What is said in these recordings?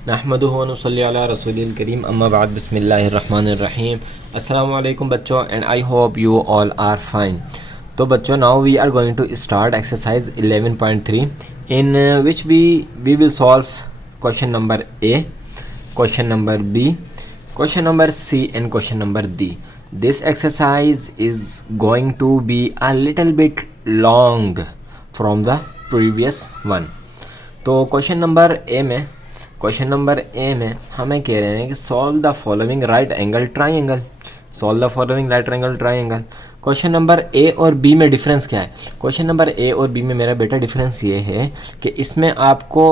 नहमदुहु व नुसल्ली अला रसूलिल करीम अम्मा बाद बिस्मिल्लाहिर रहमानिर रहीम। अस्सलामु अलैकुम बच्चों and I hope you all are fine. तो बच्चों now we are going to start exercise 11.3 in which we will solve question number A, question number B, question number C and question number D. This exercise is going to be a little bit long from the previous one. तो question number A में हमें कह रहे हैं कि solve the following right angle triangle. Solve the following right angle triangle. Question number ए और B में difference क्या है? क्वेश्चन नंबर ए और बी में मेरा बेटा डिफरेंस ये है कि इसमें आपको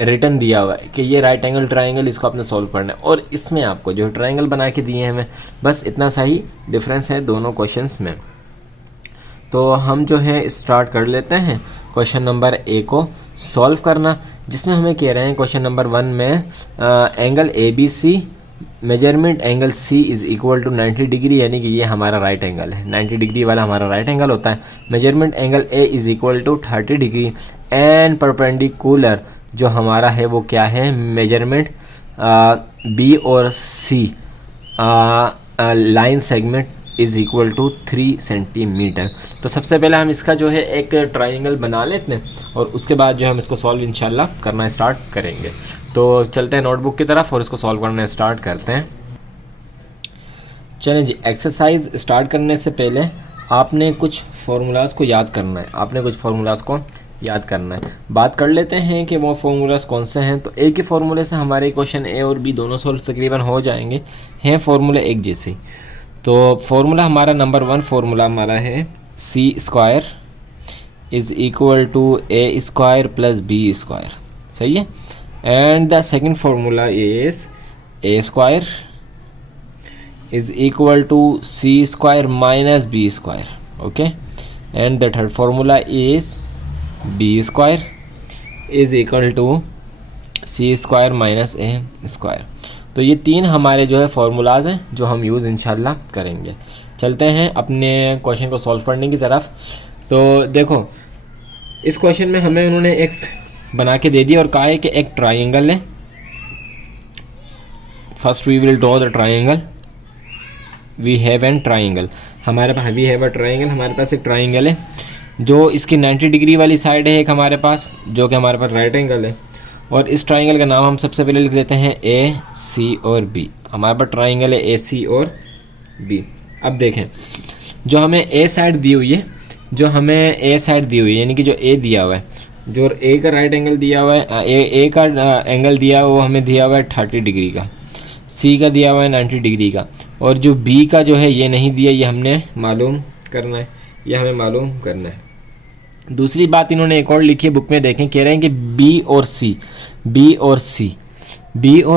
रिटर्न दिया हुआ है कि ये राइट एंगल ट्राइंगल, इसको आपने सॉल्व करना है, और इसमें आपको जो ट्राइंगल बना के दिए हैं हमें, बस इतना सा ही डिफरेंस है दोनों क्वेश्चंस में। तो हम जो है स्टार्ट कर लेते हैं क्वेश्चन नंबर ए को सॉल्व करना, जिसमें हमें कह रहे हैं क्वेश्चन नंबर 1 में angle A B C measurement angle C is equal to 90 degree, यानी कि ये हमारा राइट एंगल है, 90 डिग्री वाला हमारा राइट एंगल होता है। Measurement angle A is equal to 30 degree and perpendicular जो हमारा है वो क्या है, मेजरमेंट बी और C line segment is equal to 3 centimetre. तो सबसे पहले हम इसका जो है एक ट्राइंगल बना लेते हैं और उसके बाद जो हम इसको सॉल्व इंशाल्लाह करना स्टार्ट करेंगे। तो चलते हैं नोटबुक की तरफ और इसको सॉल्व करना स्टार्ट करते हैं। चलें जी, एक्सरसाइज स्टार्ट करने से पहले आपने कुछ फार्मूलाज़ को याद करना है, बात कर लेते हैं कि वो फार्मूलाज़ कौन से हैं। तो एक ही फार्मूले से हमारे क्वेश्चन ए और बी दोनों सॉल्व तकरीबन हो जाएंगे, हैं फार्मूले एक जैसे। तो फार्मूला हमारा नंबर 1 फार्मूला हमारा है C square is equal to A square plus B square, सही है। And the second formula is A square is equal to C square minus B square, okay. And the third formula is B square is equal to C square minus A square. तो ये 3 हमारे जो है फार्मूलाज़ हैं जो हम use इंशाल्लाह करेंगे। चलते हैं अपने क्वेश्चन को सॉल्व करने की तरफ। तो देखो, इस क्वेश्चन में हमें उन्होंने एक बना के दे दिया और कहा है कि एक ट्राइंगल है। First we will draw the triangle. We have an triangle, हमारे पास वी हैव अ ट्राइंगल, हमारे पास एक ट्राइंगल है जो इसकी 90 डिग्री वाली साइड है एक हमारे पास, जो कि हमारे पास राइट एंगल है। और इस ट्राइंगल का नाम हम सबसे पहले लिख देते हैं ए सी और बी। हमारे पास ट्राइंगल है ए सी और बी। अब देखें, जो हमें ए साइड दी हुई है, यानी कि जो ए दिया हुआ है, जो ए का राइट एंगल दिया हुआ है, ए का एंगल दिया हुआ है वो हमें दिया हुआ है 30 डिग्री का, सी का दिया हुआ है 90 डिग्री का, और जो बी का जो है ये नहीं दिया, ये हमें मालूम करना है, दूसरी बात इन्होंने एक और लिखी है बुक में, देखें, कह रहे हैं कि बी और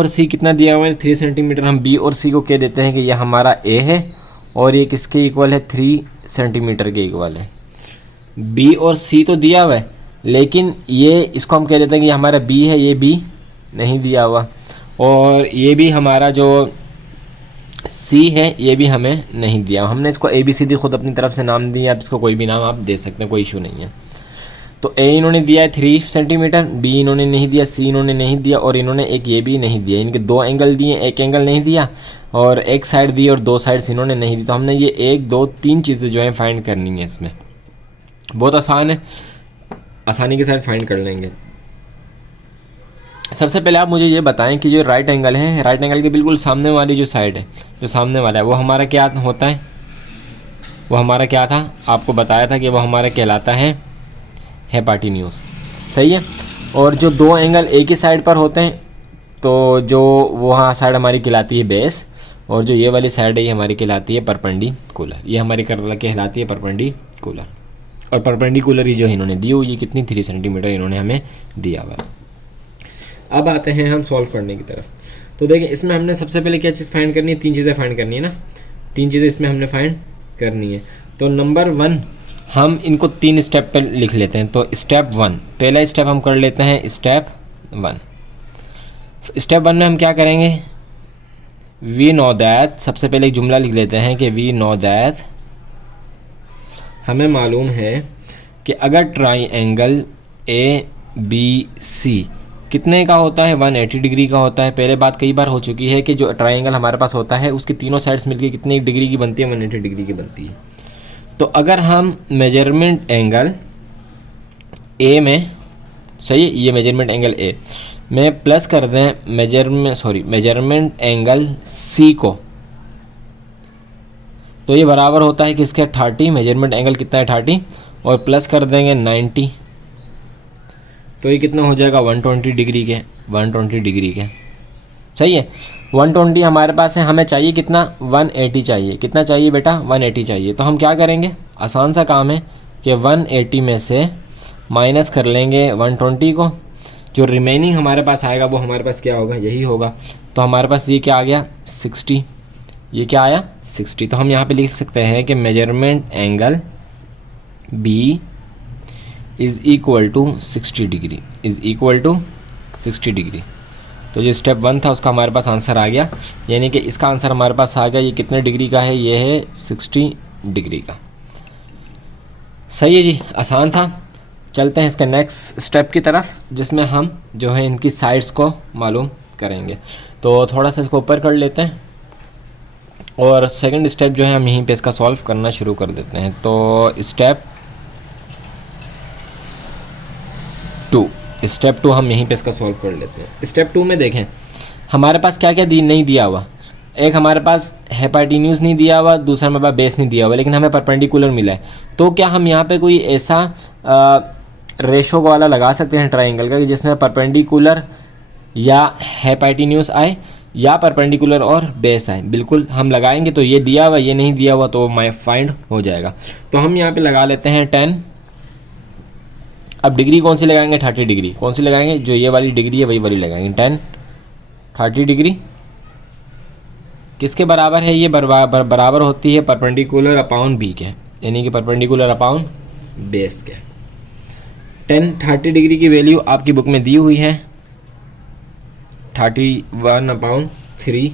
सी कितना दिया हुआ है, 3 सेंटीमीटर। हम बी और सी को कह देते हैं कि यह हमारा ए है और ये किसके इक्वल है, 3 सेंटीमीटर के इक्वल है। बी और सी तो दिया हुआ है, लेकिन ये इसको हम कह देते हैं कि हमारा बी है, ये बी नहीं दिया हुआ, और ये भी हमारा जो सी है ये भी हमें नहीं दिया। हमने इसको ए बी सी डी खुद अपनी तरफ से नाम दिया, आप इसको कोई भी नाम आप दे सकते हैं, कोई इशू नहीं है। तो ए इन्होंने दिया है 3 सेंटीमीटर, बी इन्होंने नहीं दिया, सी इन्होंने नहीं दिया, और इन्होंने एक ये भी नहीं दिया। इनके 2 एंगल दिए, एक एंगल नहीं दिया, और एक साइड दी और 2 साइड्स इन्होंने नहीं दी। तो हमने ये 1 2 3 चीज़ें जो है फाइंड करनी है। इसमें बहुत आसान है, आसानी के साथ फाइंड कर लेंगे। सबसे पहले आप मुझे ये बताएं कि जो राइट एंगल है, राइट एंगल के बिल्कुल सामने वाली जो साइड है, जो सामने वाला है, वो हमारा क्या होता है, वो हमारा क्या था, आपको बताया था कि वो हमारा कहलाता है हेपाटिन्यूस, सही है। और जो 2 एंगल एक ही साइड पर होते हैं, तो जो वहाँ साइड हमारी कहलाती है बेस, और जो ये वाली साइड है ये हमारी कहलाती है परपेंडिकुलर। ये हमारी कहलाती है परपेंडिकुलर, और परपेंडिकुलर ही जो इन्होंने दी हुई, ये कितनी 3 सेंटीमीटर इन्होंने हमें दिया हुआ है। अब आते हैं हम सॉल्व करने की तरफ। तो देखिए, इसमें हमने सबसे पहले क्या चीज़ फाइंड करनी है, 3 चीज़ें फाइंड करनी है ना, 3 चीज़ें इसमें हमने फाइंड करनी है। तो नंबर 1 हम इनको 3 स्टेप पर लिख लेते हैं। तो स्टेप 1, पहला स्टेप हम कर लेते हैं स्टेप 1। स्टेप 1 में हम क्या करेंगे, वी नो दैट, सबसे पहले एक जुमला लिख लेते हैं कि वी नो दैट, हमें मालूम है कि अगर ट्राइंगल ए बी सी कितने का होता है, 180 डिग्री का होता है। पहले बात कई बार हो चुकी है कि जो ट्राइंगल हमारे पास होता है उसकी तीनों साइड्स मिलकर कितनी डिग्री की बनती है, 180 डिग्री की बनती है। तो अगर हम मेजरमेंट एंगल ए में, सही है, ये मेजरमेंट एंगल ए में प्लस कर दें मेजरमेंट एंगल सी को, तो ये बराबर होता है किसके, 30। मेजरमेंट एंगल कितना है, 30, और प्लस कर देंगे 90, तो ये कितना हो जाएगा, 120 डिग्री के, 120 डिग्री के। सही है, 120 हमारे पास है, हमें चाहिए कितना, 180 चाहिए। कितना चाहिए बेटा, 180 चाहिए। तो हम क्या करेंगे, आसान सा काम है कि 180 में से माइनस कर लेंगे 120 को, जो रिमेनिंग हमारे पास आएगा वो हमारे पास क्या होगा, यही होगा। तो हमारे पास ये क्या आ गया, 60। ये क्या आया, 60। तो हम यहाँ पे लिख सकते हैं कि measurement angle B is equal to 60 degree, is equal to 60 degree. तो जो स्टेप 1 था उसका हमारे पास आंसर आ गया, यानी कि इसका आंसर हमारे पास आ गया। ये कितने डिग्री का है, ये है 60 डिग्री का। सही है जी, आसान था। चलते हैं इसके नेक्स्ट स्टेप की तरफ, जिसमें हम जो है इनकी साइड्स को मालूम करेंगे। तो थोड़ा सा इसको ऊपर कर लेते हैं और सेकंड स्टेप जो है हम यहीं पे इसका सॉल्व करना शुरू कर देते हैं। तो स्टेप टू हम यहीं पे इसका सॉल्व कर लेते हैं। स्टेप 2 में देखें हमारे पास क्या क्या नहीं दिया हुआ। एक हमारे पास हाइपोटेन्यूज नहीं दिया हुआ, दूसरा हमारे पास बेस नहीं दिया हुआ, लेकिन हमें परपेंडिकुलर मिला है। तो क्या हम यहाँ पे कोई ऐसा रेशो वाला लगा सकते हैं ट्राइंगल का कि जिसमें परपेंडिकुलर या हाइपोटेन्यूज आए या परपेंडिकुलर और बेस आए? बिल्कुल हम लगाएंगे। तो ये दिया हुआ, ये नहीं दिया हुआ, तो फाइंड हो जाएगा। तो हम यहाँ पे लगा लेते हैं 10। अब डिग्री कौन सी लगाएंगे, 30 डिग्री। कौन सी लगाएंगे, जो ये वाली डिग्री है वही वाली लगाएंगे। 10 30 डिग्री किसके बराबर है, ये बराबर होती है परपेंडिकुलर अपॉन बी के, यानी कि परपेंडिकुलर अपॉन बेस के। 30 डिग्री की वैल्यू आपकी बुक में दी हुई है 31/3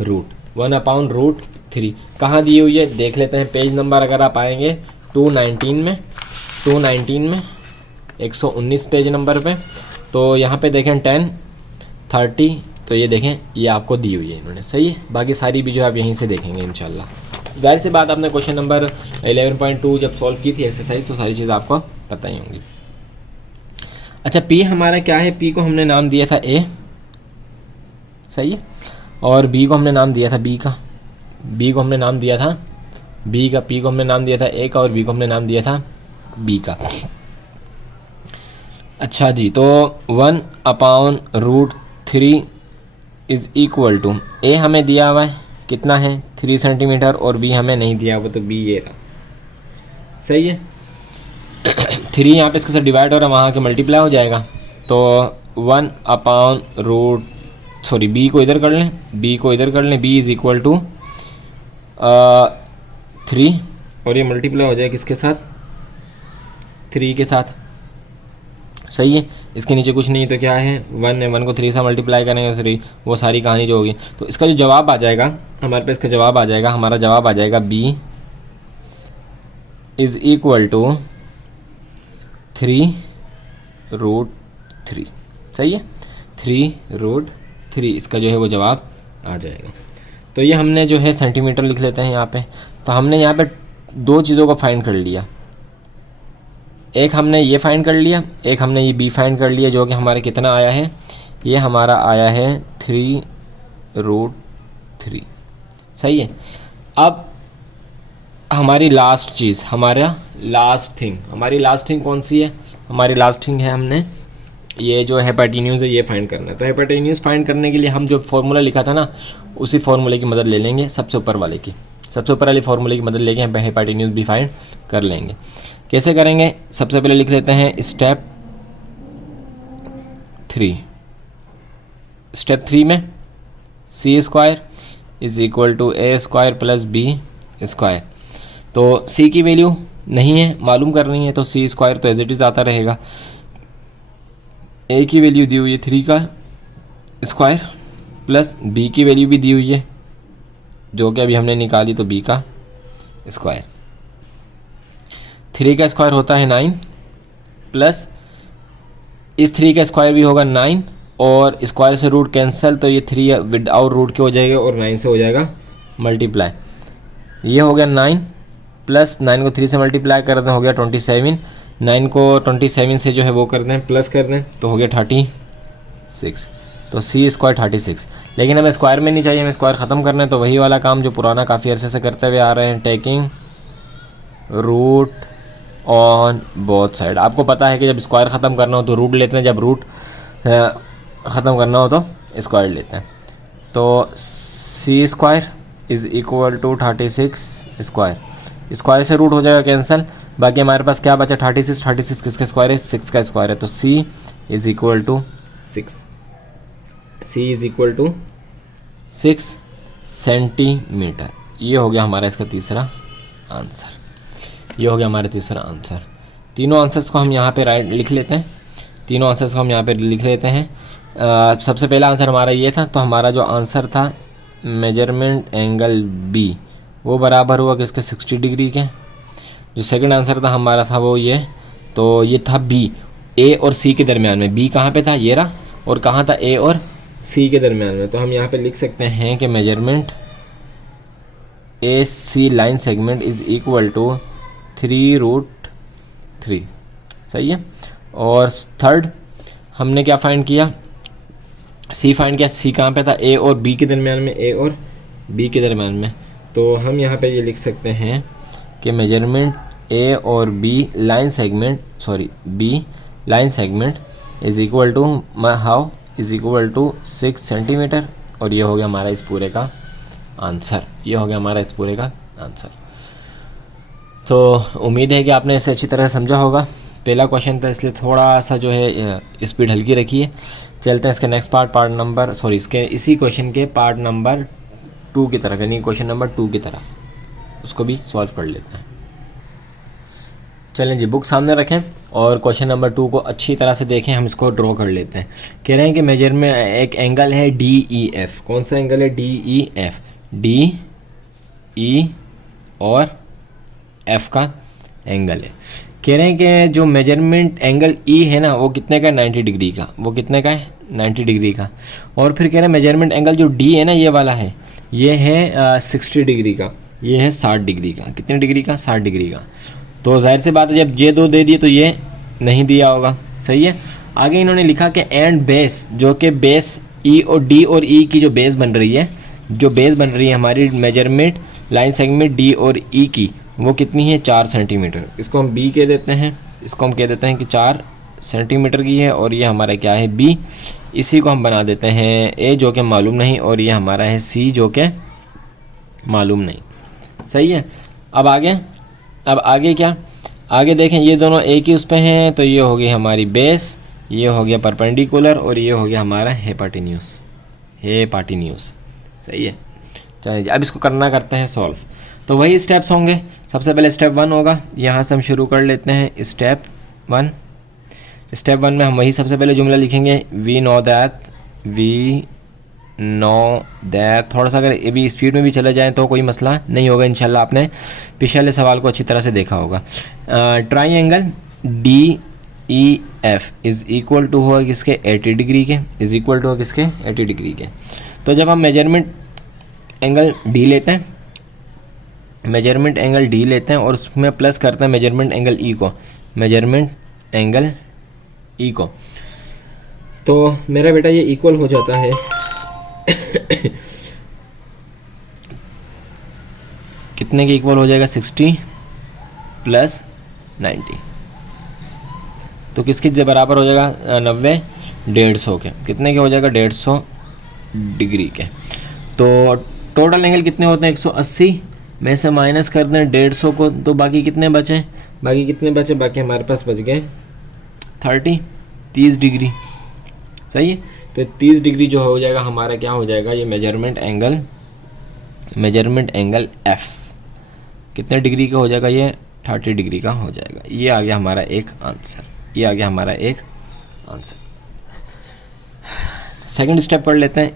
रूट 1/√3। कहाँ दी हुई है देख लेते हैं। पेज नंबर अगर आप आएंगे 219 में 119 पेज नंबर पे, तो यहाँ पे देखें 10 30, तो ये देखें ये आपको दी हुई है इन्होंने। सही है, बाकी सारी भी जो है आप यहीं से देखेंगे इंशाल्लाह। जाहिर सी बात, आपने क्वेश्चन नंबर 11.2 जब सॉल्व की थी एक्सरसाइज, तो सारी चीज़ आपको पता ही होंगी। अच्छा, पी हमारा क्या है, पी को हमने नाम दिया था ए, सही है, और बी को हमने नाम दिया था बी का, बी को हमने नाम दिया था बी का, पी को हमने नाम दिया था ए का, और बी को हमने नाम दिया था बी का। अच्छा जी, तो 1/√3 इज़ इक्वल टू, ए हमें दिया हुआ है कितना है 3 सेंटीमीटर, और बी हमें नहीं दिया हुआ, तो बी ये रहा। सही है, 3 यहाँ पे इसके साथ डिवाइड हो रहा है, वहाँ के मल्टीप्लाई हो जाएगा। तो 1/√, बी को इधर कर लें, बी को इधर कर लें, बी इज़ इक्वल टू 3, और ये मल्टीप्लाई हो जाए किसके साथ, 3 के साथ। सही है, इसके नीचे कुछ नहीं तो क्या है 1 है, 1 को 3 से मल्टीप्लाई करेंगे 3, वो सारी कहानी जो होगी। तो इसका जो जवाब आ जाएगा हमारे पास, इसका जवाब आ जाएगा, हमारा जवाब आ जाएगा बी इज़ इक्वल टू 3√3। सही है, 3√3 इसका जो है वो जवाब आ जाएगा। तो ये हमने जो है सेंटीमीटर लिख लेते हैं यहाँ पे। तो हमने यहाँ पे 2 चीज़ों को फाइंड कर लिया, एक हमने ये फाइंड कर लिया, एक हमने ये बी फाइंड कर लिया, जो कि हमारे कितना आया है, ये हमारा आया है 3√3। सही है, अब हमारी लास्ट चीज़, हमारी लास्ट थिंग कौन सी है, हमारी लास्ट थिंग है हमने ये जो हाइपोटेन्यूज है ये फाइंड करना है। तो हाइपोटेन्यूज फाइंड करने के लिए हम जो फार्मूला लिखा था ना, उसी फार्मूले की मदद ले लेंगे, सबसे ऊपर वाले फार्मूले की मदद लेके हम हाइपोटेन्यूज भी फाइंड कर लेंगे। कैसे करेंगे, सबसे पहले लिख लेते हैं स्टेप 3 में c² is equal to a² plus b²। तो c की वैल्यू नहीं है, मालूम करनी है, तो c² तो एज इट इज़ आता रहेगा। a की वैल्यू दी हुई है 3 का स्क्वायर, प्लस b की वैल्यू भी दी हुई है जो कि अभी हमने निकाली, तो b का स्क्वायर। 3 का स्क्वायर होता है 9, प्लस इस 3 का स्क्वायर भी होगा 9, और स्क्वायर से रूट कैंसिल, तो ये 3 विदाउट रूट के हो जाएगा और 9 से हो जाएगा मल्टीप्लाई। ये हो गया 9 प्लस 9 को 3 से मल्टीप्लाई कर दें, हो गया 27। 9 को 27 से जो है वो कर दें, प्लस कर दें, तो हो गया 36। तो सी स्क्वायर 36। लेकिन हमें स्क्वायर में नहीं चाहिए, हमें स्क्वायर ख़त्म करना है। तो वही वाला काम जो पुराना काफ़ी अरसे से करते हुए आ रहे हैं, taking root on both side. आपको पता है कि जब स्क्वायर ख़त्म करना हो तो रूट लेते हैं, जब रूट ख़त्म करना हो तो स्क्वायर लेते हैं। तो C square is equal to 36 square. Square से रूट हो जाएगा कैंसिल, बाकी हमारे पास क्या बचा 36। 36 किसका स्क्वायर है? 6 का स्क्वायर है। तो C is equal to 6। C is equal to 6 centimetre. ये हो गया हमारा इसका तीसरा आंसर। ये हो गया हमारा तीसरा आंसर। तीनों आंसर्स को हम यहाँ पे राइट लिख लेते हैं। तीनों आंसर्स को हम यहाँ पे लिख लेते हैं। सबसे पहला आंसर हमारा ये था, तो हमारा जो आंसर था मेजरमेंट एंगल बी वो बराबर हुआ किसके? 60 डिग्री के। जो सेकंड आंसर था हमारा था वो ये, तो ये था बी, ए और सी के दरमियान में। बी कहाँ पे था? ये रहा। और कहाँ था? ए और सी के दरमियान में। तो हम यहाँ पे लिख सकते हैं कि measurement A C line segment is equal to 3√3। सही है। और थर्ड हमने क्या फाइंड किया? सी फाइंड किया। सी कहाँ पे था? ए और बी के दरमियान में। ए और बी के दरमियान में। तो हम यहाँ पे ये लिख सकते हैं कि मेजरमेंट ए और B line segment, sorry B line segment is equal to how is equal to 6 centimetre. और ये हो गया हमारा इस पूरे का आंसर। ये हो गया हमारा इस पूरे का आंसर। तो उम्मीद है कि आपने इसे अच्छी तरह समझा होगा। पहला क्वेश्चन था इसलिए थोड़ा सा जो है स्पीड हल्की रखी है। चलते हैं इसके नेक्स्ट पार्ट नंबर इसके इसी क्वेश्चन के पार्ट नंबर 2 की तरफ, यानी क्वेश्चन नंबर 2 की तरफ, उसको भी सॉल्व कर लेते हैं। चलें जी, बुक सामने रखें और क्वेश्चन नंबर 2 को अच्छी तरह से देखें। हम इसको ड्रॉ कर लेते हैं। कह रहे हैं कि मेजर में एक एंगल है DEF। कौन सा एंगल है? DEF। DE और F का एंगल है। कह रहे हैं कि जो मेजरमेंट एंगल E है ना, वो कितने का है? 90 डिग्री का। वो कितने का है? 90 डिग्री का। और फिर कह रहे हैं मेजरमेंट एंगल जो D है ना, ये वाला है, ये है 60 डिग्री का, ये है 60 डिग्री का। कितने डिग्री का? 60 डिग्री का। तो जाहिर सी बात है जब ये दो दे दिए तो ये नहीं दिया होगा। सही है। आगे इन्होंने लिखा कि एंड बेस, जो कि बेस E और D और E की जो बेस बन रही है, जो बेस बन रही है हमारी मेजरमेंट लाइन सेगमेंट D और E की, वो कितनी है? 4 सेंटीमीटर। इसको हम B कह देते हैं, इसको हम कह देते हैं कि 4 सेंटीमीटर की है। और ये हमारा क्या है? B। इसी को हम बना देते हैं A, जो कि मालूम नहीं, और ये हमारा है C, जो कि मालूम नहीं। सही है। अब आगे क्या? आगे देखें, ये दोनों एक ही उस पे हैं, तो ये हो गई हमारी बेस, ये हो गया परपेंडिकुलर, और ये हो गया हमारा हेपाटिन्यूस। सही है। चलिए अब इसको करते हैं सॉल्व। तो वही स्टेप्स होंगे। सबसे पहले स्टेप 1 होगा, यहाँ से हम शुरू कर लेते हैं। स्टेप 1 में हम वही सबसे पहले जुमला लिखेंगे, वी नो दैट। थोड़ा सा अगर ये भी स्पीड में भी चले जाएं तो कोई मसला नहीं होगा इंशाल्लाह। आपने पिछले सवाल को अच्छी तरह से देखा होगा। Triangle DEF is equal to होगा किसके? 80 डिग्री के। इज़ इक्वल टू होगा किसके? 80 डिग्री के। तो जब हम मेजरमेंट एंगल D लेते हैं, और उसमें प्लस करते हैं मेजरमेंट एंगल E को, तो मेरा बेटा ये इक्वल हो जाता है कितने के इक्वल हो जाएगा? 60 + 90। तो किसके बराबर हो जाएगा? 90 150 के। कितने के हो जाएगा? 150 डिग्री के। तो टोटल एंगल कितने होते हैं? 180 में से माइनस कर दें 150 को, तो बाकी कितने बचे? बाकी हमारे पास बच गए 30 डिग्री। सही है। तो 30 डिग्री जो हो जाएगा हमारा क्या हो जाएगा? ये मेजरमेंट एंगल F कितने डिग्री का हो जाएगा? ये 30 डिग्री का हो जाएगा। ये आ गया हमारा एक आंसर। सेकंड स्टेप पढ़ लेते हैं।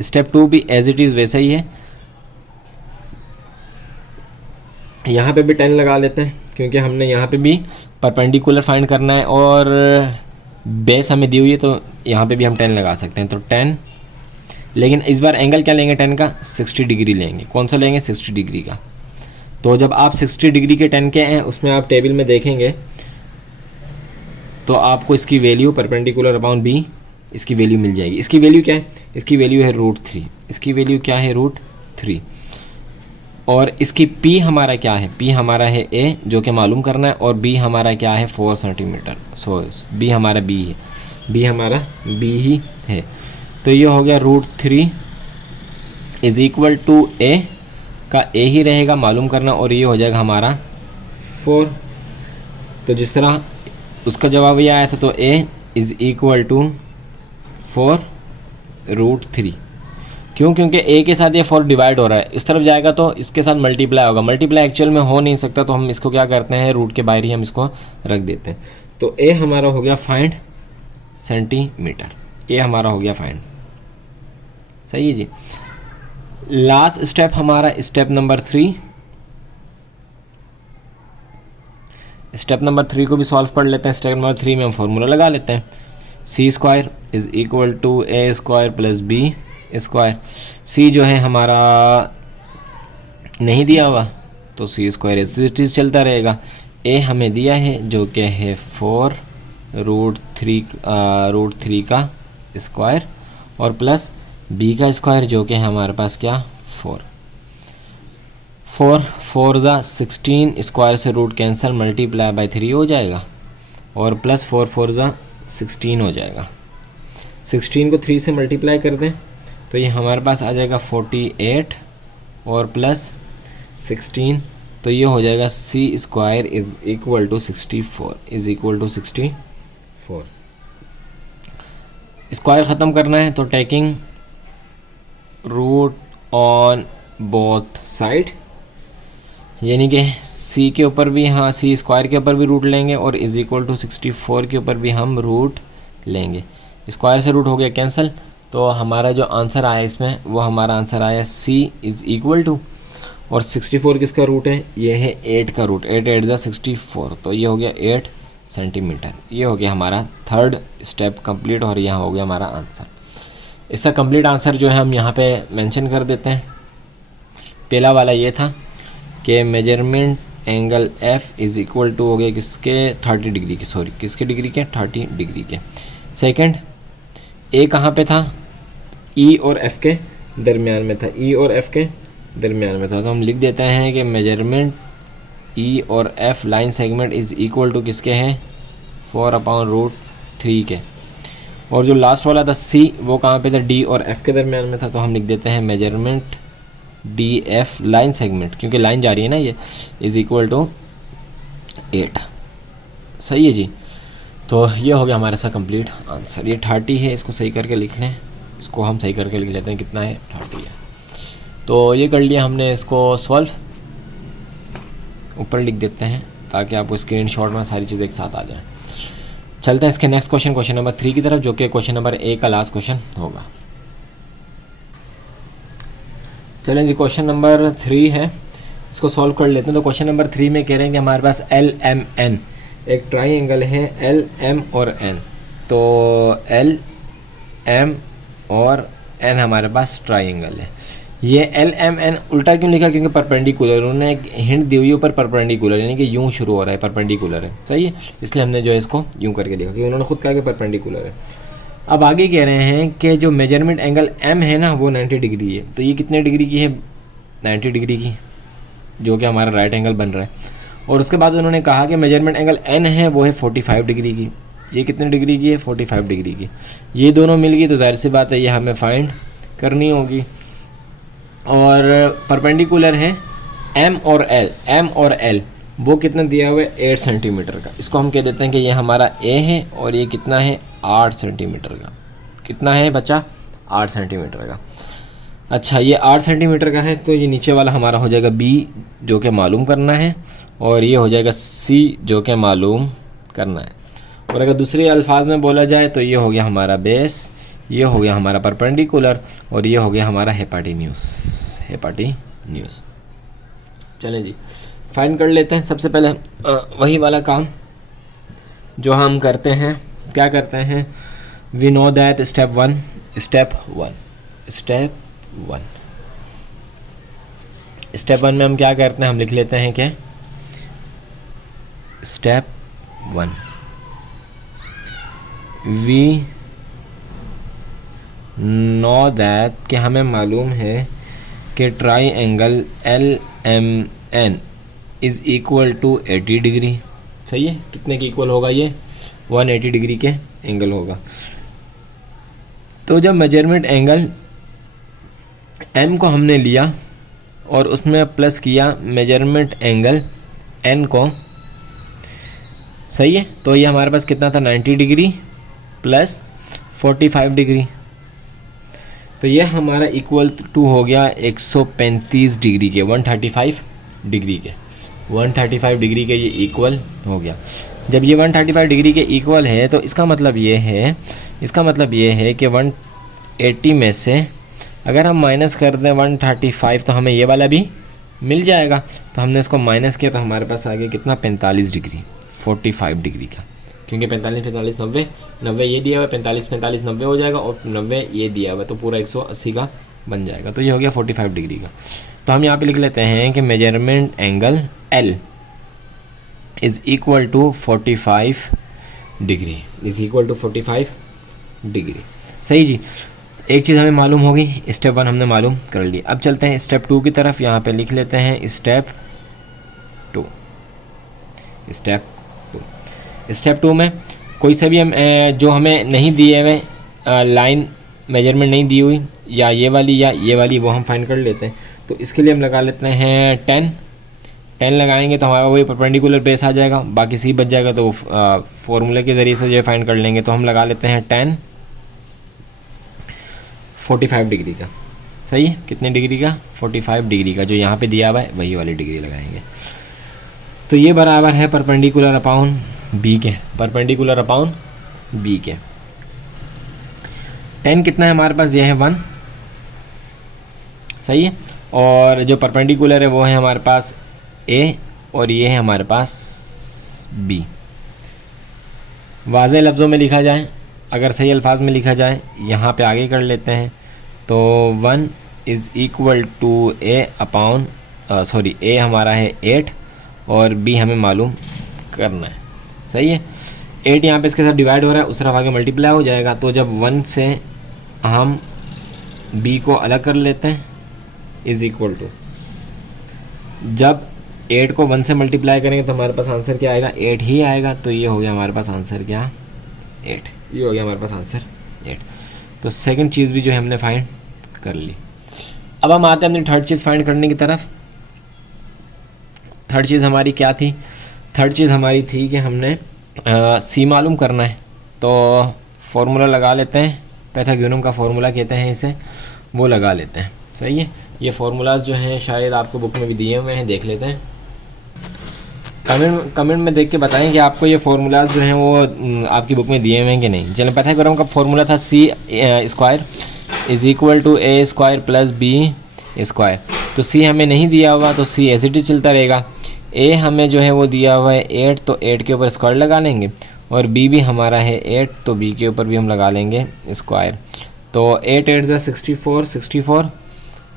स्टेप 2 भी एज इट इज़ वैसा ही है। यहाँ पे भी 10 लगा लेते हैं, क्योंकि हमने यहाँ पे भी परपेंडिकुलर फाइंड करना है और बेस हमें दी हुई है तो यहाँ पे भी हम 10 लगा सकते हैं, तो 10, लेकिन इस बार एंगल क्या लेंगे 10 का, 60 डिग्री लेंगे। कौन सा लेंगे, 60 डिग्री का। तो जब आप 60 डिग्री के 10 के हैं, उसमें आप टेबल में देखेंगे तो आपको इसकी वैल्यू परपेंडिकुलर अपॉन बी, इसकी वैल्यू मिल जाएगी। इसकी वैल्यू क्या है, इसकी वैल्यू है √3। इसकी वैल्यू क्या है, √3। और इसकी P हमारा क्या है, P हमारा है A जो कि मालूम करना है, और B हमारा क्या है 4 सेंटीमीटर। सो B हमारा B है, B हमारा B ही है। तो ये हो गया √3 इज़ इक्वल टू A का A ही रहेगा मालूम करना, और ये हो जाएगा हमारा 4। तो जिस तरह उसका जवाब ये आया था, तो A इज़ इक्वल टू 4√3। क्यों, क्योंकि A के साथ ये 4 डिवाइड हो रहा है, इस तरफ जाएगा तो इसके साथ मल्टीप्लाई होगा। मल्टीप्लाई एक्चुअल में हो नहीं सकता, तो हम इसको क्या करते हैं, रूट के बाहर ही हम इसको रख देते हैं। तो A हमारा हो गया फाइंड सेंटीमीटर, A हमारा हो गया फाइंड। सही है जी। लास्ट स्टेप हमारा स्टेप नंबर 3। स्टेप नंबर 3 को भी सॉल्व कर लेते हैं। स्टेप नंबर 3 में हम फॉर्मूला लगा लेते हैं, c² is equal to a² plus b²। c जो है हमारा नहीं दिया हुआ, तो c² इस चलता रहेगा। a हमें दिया है जो कि है 4√3 का स्क्वायर, और प्लस b का स्क्वायर जो कि हमारे पास क्या 4 ज़ा 16, स्क्वायर से रूट कैंसिल, मल्टीप्लाई बाय 3 हो जाएगा, और प्लस 4 ज़ा 16 हो जाएगा। 16 को 3 से मल्टीप्लाई कर दें तो ये हमारे पास आ जाएगा 48, और प्लस 16, तो ये हो जाएगा c² is equal to 64 is equal to 64। Square ख़त्म करना है तो taking root on both side, यानी कि c के ऊपर भी, हाँ c² के ऊपर भी रूट लेंगे, और इज़ इक्वल टू 64 के ऊपर भी हम रूट लेंगे। स्क्वायर से रूट हो गया कैंसिल, तो हमारा जो आंसर आया इसमें वो हमारा आंसर आया c इज़ इक्वल टू, और 64 किसका रूट है, ये है 8 का रूट, 8 ज़ा 64, तो ये हो गया 8 सेंटीमीटर। ये हो गया हमारा थर्ड स्टेप कंप्लीट, और यहाँ हो गया हमारा आंसर। इसका कंप्लीट आंसर जो है हम यहाँ पे मेंशन कर देते हैं। पहला वाला ये था कि measurement angle F is equal to हो गया किसके 30 डिग्री के, सॉरी किसके डिग्री के 30 डिग्री के। सेकंड A कहाँ पे था, E और F के दरमियान में था, E और F के दरमियान में था, तो हम लिख देते हैं कि मेजरमेंट E और F line segment is equal to किसके हैं 4/√3 के। और जो लास्ट वाला था C वो कहाँ पे था, D और F के दरमियान में था, तो हम लिख देते हैं मेजरमेंट DF लाइन सेगमेंट, क्योंकि लाइन जा रही है ना ये, इज़ इक्वल टू 8। सही है जी। तो ये हो गया हमारे साथ कंप्लीट आंसर। ये 30 है, इसको सही करके लिख लें, इसको हम सही करके लिख लेते हैं, कितना है 30 है। तो ये कर लिया हमने इसको सॉल्व, ऊपर लिख देते हैं ताकि आपको स्क्रीनशॉट में सारी चीज़ें एक साथ आ जाए। चलते हैं इसके नेक्स्ट क्वेश्चन नंबर 3 की तरफ, जो कि क्वेश्चन नंबर 1 का लास्ट क्वेश्चन होगा। चलें जी, क्वेश्चन नंबर 3 है, इसको सॉल्व कर लेते हैं। तो क्वेश्चन नंबर 3 में कह रहे हैं कि हमारे पास LMN एक ट्राइंगल है, LM और N। तो LM और N हमारे पास ट्राइंगल है। ये LMN उल्टा क्यों लिखा, क्योंकि परपेंडिकुलर, उन्होंने एक हिंट दी हुई है ऊपर परपेंडिकुलर, यानी कि यूँ शुरू हो रहा है, परपेंडिकुलर है। सही है, इसलिए हमने जो है इसको यूँ करके लिखा, क्योंकि उन्होंने खुद कहा कि परपेंडिकुलर है। अब आगे कह रहे हैं कि जो मेजरमेंट एंगल M है ना वो 90 डिग्री है। तो ये कितने डिग्री की है, 90 डिग्री की, जो कि हमारा राइट एंगल बन रहा है। और उसके बाद उन्होंने कहा कि मेजरमेंट एंगल N है वो है 45 डिग्री की। ये कितने डिग्री की है, 45 डिग्री की। ये दोनों मिल गई तो जाहिर सी बात है ये हमें फाइंड करनी होगी। और परपेंडिकुलर है M और L, वो कितना दिया हुआ है 8 सेंटीमीटर का। इसको हम कह देते हैं कि ये हमारा A है, और ये कितना है 8 सेंटीमीटर का। कितना है बच्चा, 8 सेंटीमीटर का। अच्छा, ये 8 सेंटीमीटर का है, तो ये नीचे वाला हमारा हो जाएगा B जो कि मालूम करना है, और ये हो जाएगा C जो कि मालूम करना है। और अगर दूसरे अल्फाज में बोला जाए तो ये हो गया हमारा बेस, ये हो गया हमारा परपेंडिकुलर, और ये हो गया हमारा हेपाटीन्यूस। चलें जी, फाइंड कर लेते हैं। सबसे पहले वही वाला काम जो हम करते हैं क्या करते हैं, we know that step one में हम क्या करते हैं, हम लिख लेते हैं कि step one we know that कि हमें मालूम है कि triangle L M N is equal to 80 degree. सही है, कितने के इक्वल होगा ये, 180 डिग्री के एंगल होगा। तो जब मेजरमेंट एंगल एम को हमने लिया और उसमें प्लस किया मेजरमेंट एंगल एन को, सही है, तो ये हमारे पास कितना था, 90 डिग्री प्लस 45 डिग्री, तो ये हमारा इक्वल टू हो गया 135 डिग्री के, 135 डिग्री के, 135 डिग्री के ये इक्वल हो गया। जब ये 135 डिग्री के इक्वल है तो इसका मतलब ये है कि 180 में से अगर हम माइनस कर दें 135 तो हमें ये वाला भी मिल जाएगा। तो हमने इसको माइनस किया तो हमारे पास आ गया कितना, 45 डिग्री, 45 डिग्री का, क्योंकि 45 90 ये दिया हुआ है, 45 90 हो जाएगा और 90 ये दिया हुआ है, तो पूरा 180 का बन जाएगा। तो ये हो गया 45 डिग्री का। तो हम यहाँ पे लिख लेते हैं कि measurement angle L is equal to 45 degree, सही जी। एक चीज़ हमें मालूम होगी, स्टेप वन हमने मालूम कर ली। अब चलते हैं स्टेप टू की तरफ। यहाँ पे लिख लेते हैं स्टेप टू में कोई सा भी हम जो हमें नहीं दिए हुए लाइन मेजरमेंट नहीं दी हुई, या ये वाली वो हम फाइंड कर लेते हैं। तो इसके लिए हम लगा लेते हैं 10 लगाएंगे तो हमारा वही परपेंडिकुलर बेस आ जाएगा, बाकी सी बच जाएगा, तो फॉर्मूले के ज़रिए से जो फाइंड कर लेंगे। तो हम लगा लेते हैं 10 45 डिग्री का, सही है, कितने डिग्री का, 45 डिग्री का, जो यहाँ पे दिया हुआ है वही वाली डिग्री लगाएंगे। तो ये बराबर है परपेंडिकुलर अपॉन बी के, 10 कितना है हमारे पास, ये है 1, सही है, और जो परपेंडिकुलर है वो है हमारे पास ए और ये है हमारे पास बी। वाज़े लफ्ज़ों में लिखा जाए, अगर सही अल्फाज में लिखा जाए, यहाँ पे आगे कर लेते हैं। तो 1 is equal to A upon A हमारा है 8 और बी हमें मालूम करना है, सही है। 8 यहाँ पे इसके साथ डिवाइड हो रहा है, उस तरफ आगे मल्टीप्लाई हो जाएगा। तो जब 1 से हम बी को अलग कर लेते हैं इज़ इक्वल टू, जब 8 को 1 से मल्टीप्लाई करेंगे तो हमारे पास आंसर क्या आएगा, 8 ही आएगा। तो ये हो गया हमारे पास आंसर क्या, 8, ये हो गया हमारे पास आंसर 8। तो सेकंड चीज़ भी जो है हमने फाइंड कर ली। अब हम आते हैं अपनी थर्ड चीज़ फाइंड करने की तरफ। थर्ड चीज़ हमारी क्या थी, थर्ड चीज़ हमारी थी कि हमने सी मालूम करना है। तो फार्मूला लगा लेते हैं, पाइथागोरस का फार्मूला कहते हैं इसे, वो लगा लेते हैं, सही है। ये फार्मूलाज जो हैं शायद आपको बुक में भी दिए हुए हैं, देख लेते हैं। कमेंट में देख के बताएं कि आपको ये फार्मूलाज जो हैं वो आपकी बुक में दिए हुए हैं कि नहीं। चलें, पाइथागोरस का फार्मूला था C square is equal to A square plus B square. तो सी हमें नहीं दिया हुआ तो सी एज इट इज चलता रहेगा। ए हमें जो है वो दिया हुआ है 8, तो 8 के ऊपर स्क्वायर लगा लेंगे, और बी भी हमारा है 8, तो बी के ऊपर भी हम लगा लेंगे स्क्वायर। तो 8 8 ज़ा 64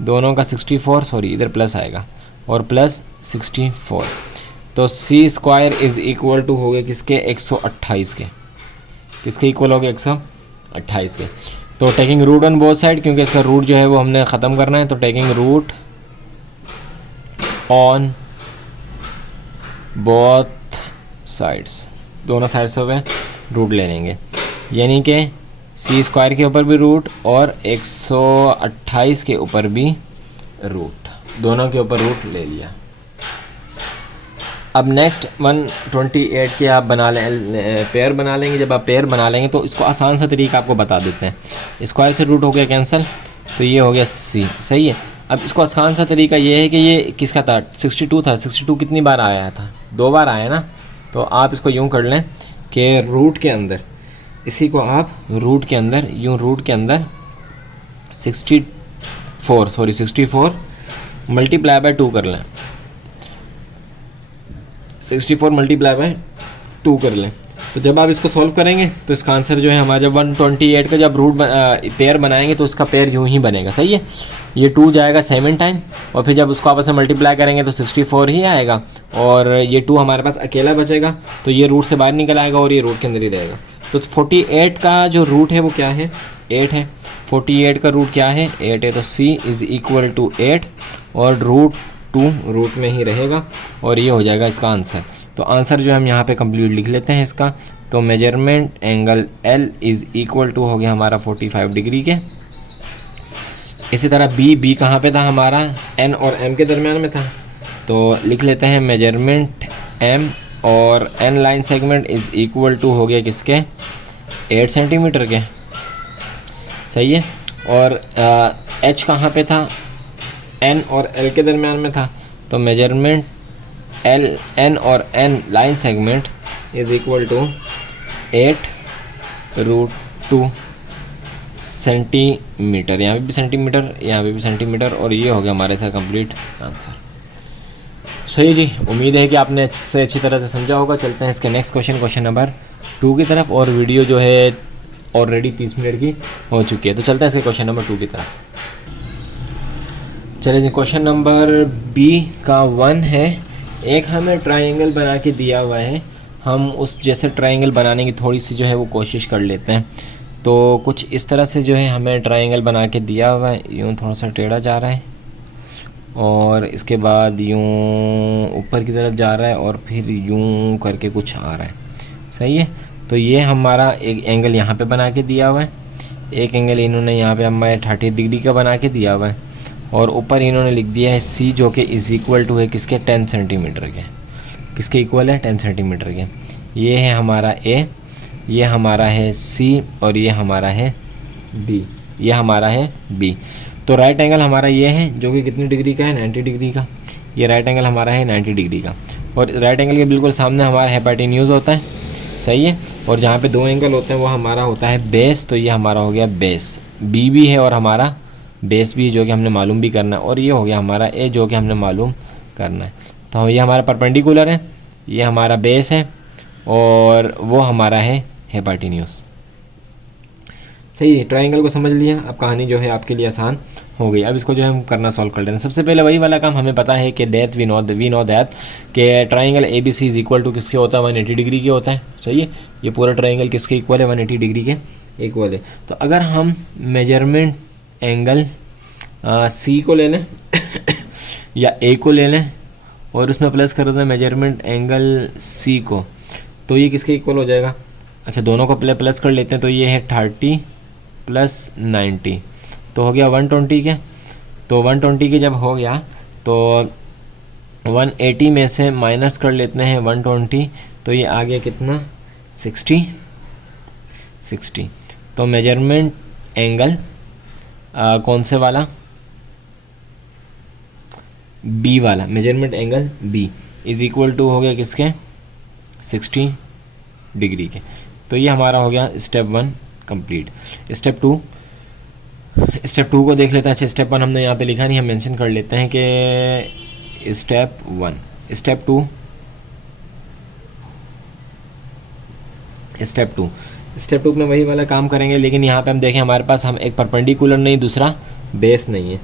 दोनों का 64, सॉरी इधर प्लस आएगा, और प्लस 64। तो C square is equal to हो गया किसके, 128 के, किसके इक्वल हो गया, 128 के। तो taking root on both side, क्योंकि इसका रूट जो है वो हमने ख़त्म करना है, तो taking root on both sides, दोनों साइड से हुए रूट ले लेंगे, यानी कि सी स्क्वायर के ऊपर भी रूट और 128 के ऊपर भी रूट, दोनों के ऊपर रूट ले लिया। अब नेक्स्ट 128 के आप पेयर बना लेंगे। जब आप पेयर बना लेंगे तो इसको आसान सा तरीका आपको बता देते हैं। स्क्वायर से रूट हो गया कैंसिल, तो ये हो गया सी, सही है। अब इसको आसान सा तरीका ये है कि ये किसका था, 62 था। 62 कितनी बार आया था, 2 बार आया ना। तो आप इसको यूँ कर लें कि रूट के अंदर, इसी को आप रूट के अंदर रूट के अंदर 64 मल्टीप्लाई बाय 2 कर लें, 64 मल्टीप्लाई बाय 2 कर लें। तो जब आप इसको सॉल्व करेंगे तो इसका आंसर जो है हमारा, जब 128 का जब रूट पेयर बनाएंगे तो उसका पेयर यूँ ही बनेगा, सही है। ये 2 जाएगा 7 टाइम और फिर जब उसको आपस में मल्टीप्लाई करेंगे तो 64 ही आएगा, और ये 2 हमारे पास अकेला बचेगा तो ये रूट से बाहर निकल आएगा और ये रूट के अंदर ही रहेगा। तो 48 का जो रूट है वो क्या है, 8 है। 48 का रूट क्या है, 8 है। तो c इज़ इक्वल टू 8 और रूट 2 रूट में ही रहेगा और ये हो जाएगा इसका आंसर। तो आंसर जो हम यहाँ पे कंप्लीट लिख लेते हैं इसका। तो measurement angle L is equal to हो गया हमारा 45 डिग्री के। इसी तरह B कहाँ पे था हमारा, N और M के दरमियान में था, तो लिख लेते हैं मेजरमेंट M और N line segment is equal to हो गया किसके, 8 सेंटीमीटर के, सही है। और H कहाँ पे था, N और L के दरमियान में था, तो मेजरमेंट N और N line segment is equal to 8√2 centimetre. यहाँ पे भी सेंटीमीटर, यहाँ पे भी सेंटीमीटर, और ये हो गया हमारे साथ कंप्लीट आंसर। सही जी, उम्मीद है कि आपने अच्छी तरह से समझा होगा। चलते हैं इसके नेक्स्ट क्वेश्चन नंबर 2 की तरफ, और वीडियो जो है ऑलरेडी 30 मिनट की हो चुकी है। तो चलते हैं इसके क्वेश्चन नंबर 2 की तरफ। चलिए जी, क्वेश्चन नंबर B का 1 है। एक हमें ट्राइंगल बना के दिया हुआ है, हम उस जैसे ट्राइंगल बनाने की थोड़ी सी जो है वो कोशिश कर लेते हैं। तो कुछ इस तरह से जो है हमें ट्राइंगल बना के दिया हुआ है, यूँ थोड़ा सा टेढ़ा जा रहा है और इसके बाद यूँ ऊपर की तरफ जा रहा है और फिर यूँ करके कुछ आ रहा है, सही है। तो ये हमारा एक एंगल यहाँ पे बना के दिया हुआ है, एक एंगल इन्होंने यहाँ पे हमारे 30 डिग्री का बना के दिया हुआ है, और ऊपर इन्होंने लिख दिया है C जो कि इज़ इक्वल टू है किसके, 10 सेंटीमीटर के। किसके इक्वल है, 10 सेंटीमीटर के। ये है हमारा A, ये हमारा है C और ये हमारा है B, ये हमारा है B। तो राइट एंगल हमारा ये है जो कि कितनी डिग्री का है, 90 डिग्री का। ये राइट एंगल हमारा है 90 डिग्री का, और राइट एंगल के बिल्कुल सामने हमारा हाइपोटेन्यूज होता है, सही है। और जहाँ पे 2 एंगल होते हैं वो हमारा होता है बेस, तो ये हमारा हो गया बेस। B भी है और हमारा बेस भी, जो कि हमने मालूम भी करना है, और ये हो गया हमारा A जो कि हमने मालूम करना है। तो ये हमारा परपेंडिकुलर है, ये हमारा बेस है और वो हमारा है हाइपोटेन्यूज। सही है, ट्राइंगल को समझ लिया, अब कहानी जो है आपके लिए आसान हो गई। अब इसको जो है हम करना सॉल्व कर लेते हैं। सबसे पहले वही वाला काम हमें पता है कि डेथ वी नो दैट कि triangle ABC is equal to किसके होता है, 180 डिग्री के होता है, सही है। ये पूरा ट्राइंगल किसके इक्वल है, 180 डिग्री के इक्वल है। तो अगर हम मेजरमेंट एंगल C को ले लें या A को ले लें और उसमें प्लस कर दें मेजरमेंट एंगल C को, तो ये किसके इक्वल हो जाएगा। अच्छा, दोनों को प्लस कर लेते हैं, तो ये है 30 + 90, तो हो गया 120 के। तो 120 के जब हो गया तो 180 में से माइनस कर लेते हैं 120, तो ये आ गया कितना, 60। तो मेजरमेंट एंगल कौन से वाला, B वाला, measurement angle B is equal to हो गया किसके, 60 डिग्री के। तो ये हमारा हो गया स्टेप 1 कंप्लीट। स्टेप 2 को देख लेते हैं। अच्छा, स्टेप 1 हमने यहाँ पे लिखा नहीं, हम मेंशन कर लेते हैं कि स्टेप 1। स्टेप 2 में वही वाला काम करेंगे, लेकिन यहाँ पे हम देखें हमारे पास हम एक परपेंडिकुलर नहीं, दूसरा बेस नहीं है।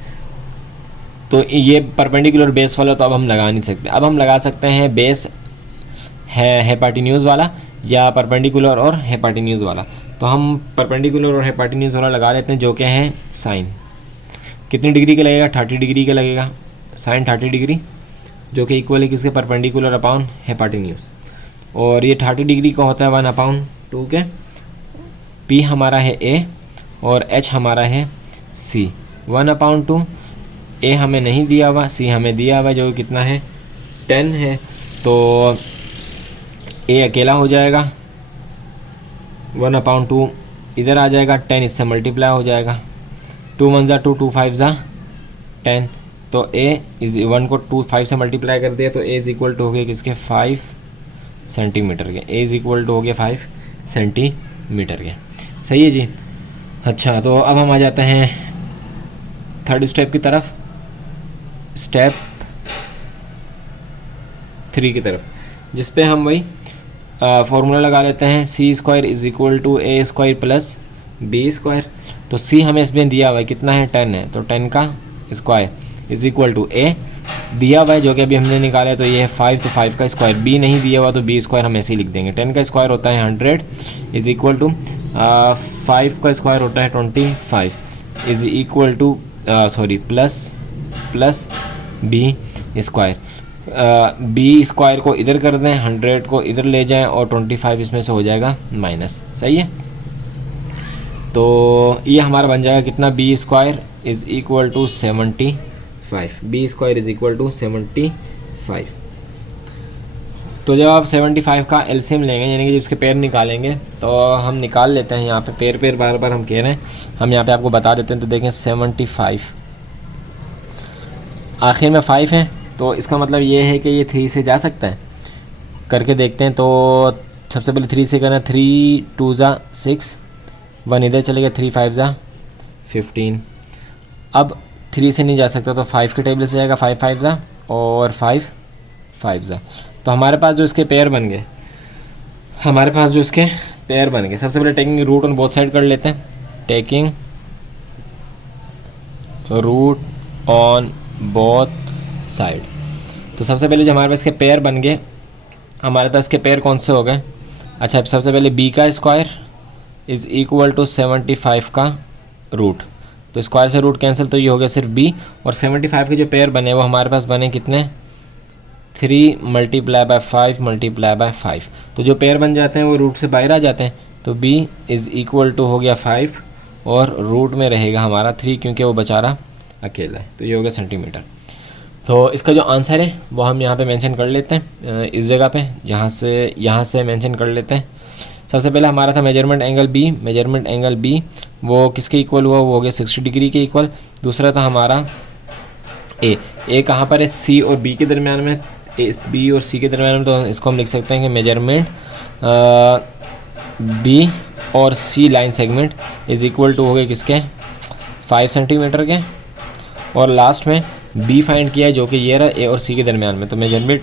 तो ये परपेंडिकुलर बेस वाला तो अब हम लगा नहीं सकते। अब हम लगा सकते हैं बेस है हाइपोटेन्यूज वाला या परपेंडिकुलर और हाइपोटेन्यूज वाला। तो हम परपेंडिकुलर और हाइपोटेन्यूज वाला लगा लेते हैं, जो कि है साइन। कितनी डिग्री का लगेगा, 30 डिग्री का लगेगा, साइन 30 डिग्री, जो कि इक्वल है किसके, परपेंडिकुलर अपॉन हाइपोटेन्यूज। और ये 30 डिग्री का होता है 1/2 के। P हमारा है A और H हमारा है C। 1/2, A हमें नहीं दिया हुआ, C हमें दिया हुआ, जो कितना है 10 है। तो A अकेला हो जाएगा, 1/2 इधर आ जाएगा, 10 इससे मल्टीप्लाई हो जाएगा, 2 1 = 2, 2 5 = 10। तो A इज़ 1 को 2 5 से मल्टीप्लाई कर दिया, तो A इज़ इक्वल टू हो गया किसके, 5 सेंटीमीटर के। A इज़ इक्वल टू हो गया 5 सेंटीमीटर के, सही है जी। अच्छा, तो अब हम आ जाते हैं थर्ड स्टेप की तरफ, स्टेप 3 की तरफ, जिस पे हम वही फार्मूला लगा लेते हैं, C square is equal to A square plus B square. तो सी हमें इसमें दिया हुआ है कितना है, 10 है, तो 10 का स्क्वायर इज़ इक्वल टू ए दिया हुआ है जो कि अभी हमने निकाला है, तो ये है 5, तो 5 का स्क्वायर। बी नहीं दिया हुआ तो बी स्क्वायर हम ऐसे ही लिख देंगे। 10 का स्क्वायर होता है 100 इज़ इक्वल टू 5 का स्क्वायर होता है 25 is equal to plus B square. B square को इधर कर दें, 100 को इधर ले जाएं और 25 इसमें से हो जाएगा माइनस। सही है, तो ये हमारा बन जाएगा कितना, B square is equal to 75। B square is equal to 75। तो जब आप 75 का एलसीएम लेंगे यानी कि जब इसके पैर निकालेंगे, तो हम निकाल लेते हैं यहाँ पे पैर बार बार हम कह रहे हैं, हम यहाँ पे आपको बता देते हैं। तो देखें 75 आखिर में 5 है, तो इसका मतलब ये है कि ये 3 से जा सकता है। करके देखते हैं, तो सबसे पहले 3 से करना, 3 2 ज़ा 6, 1 इधर चलेगा, 3 5 ज़ा 15। अब 3 से नहीं जा सकता तो 5 के टेबल से जाएगा, 5 5 ज़ा और 5 5 ज़ा। तो हमारे पास जो इसके पैर बन गए, सबसे पहले taking root on both side कर लेते हैं। Taking root on both side, तो सबसे पहले जो हमारे पास के पैर बन गए, हमारे पास के पैर कौन से हो गए। अच्छा, सबसे पहले b का स्क्वायर इज़ इक्वल टू 75 का रूट, तो स्क्वायर से रूट कैंसिल, तो ये हो गया सिर्फ b। और 75 के जो पैर बने वो हमारे पास बने कितने, 3 मल्टीप्लाई बाय 5 मल्टीप्लाई बाय 5। तो जो पैर बन जाते हैं वो रूट से बाहर आ जाते हैं, तो b इज़ इक्वल टू हो गया 5 और रूट में रहेगा हमारा 3 क्योंकि वो बेचारा अकेला है, तो ये हो गया सेंटीमीटर। तो इसका जो आंसर है वो हम यहाँ पे मेंशन कर लेते हैं, इस जगह पे यहाँ से मेंशन कर लेते हैं। सबसे पहले हमारा था मेजरमेंट एंगल बी, वो किसके इक्वल हुआ, वो हो गया 60 डिग्री के इक्वल। दूसरा था हमारा ए कहाँ पर है, सी और बी के दरमियान में, बी और सी के दरमियान में, तो इसको हम लिख सकते हैं कि मेजरमेंट बी और C line segment is equal to हो गए किसके, 5 सेंटीमीटर के। और लास्ट में बी फाइंड किया है जो कि ये रहा ए और सी के दरमियान में, तो measurement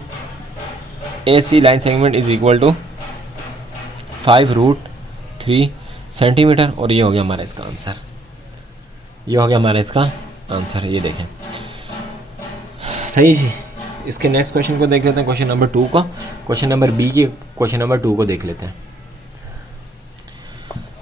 A C line segment is equal to 5√3 centimetre. और ये हो गया हमारा इसका आंसर, ये देखें। सही जी, इसके नेक्स्ट क्वेश्चन को देख लेते हैं, क्वेश्चन नंबर 2 को। क्वेश्चन नंबर बी के क्वेश्चन नंबर 2 को देख लेते हैं।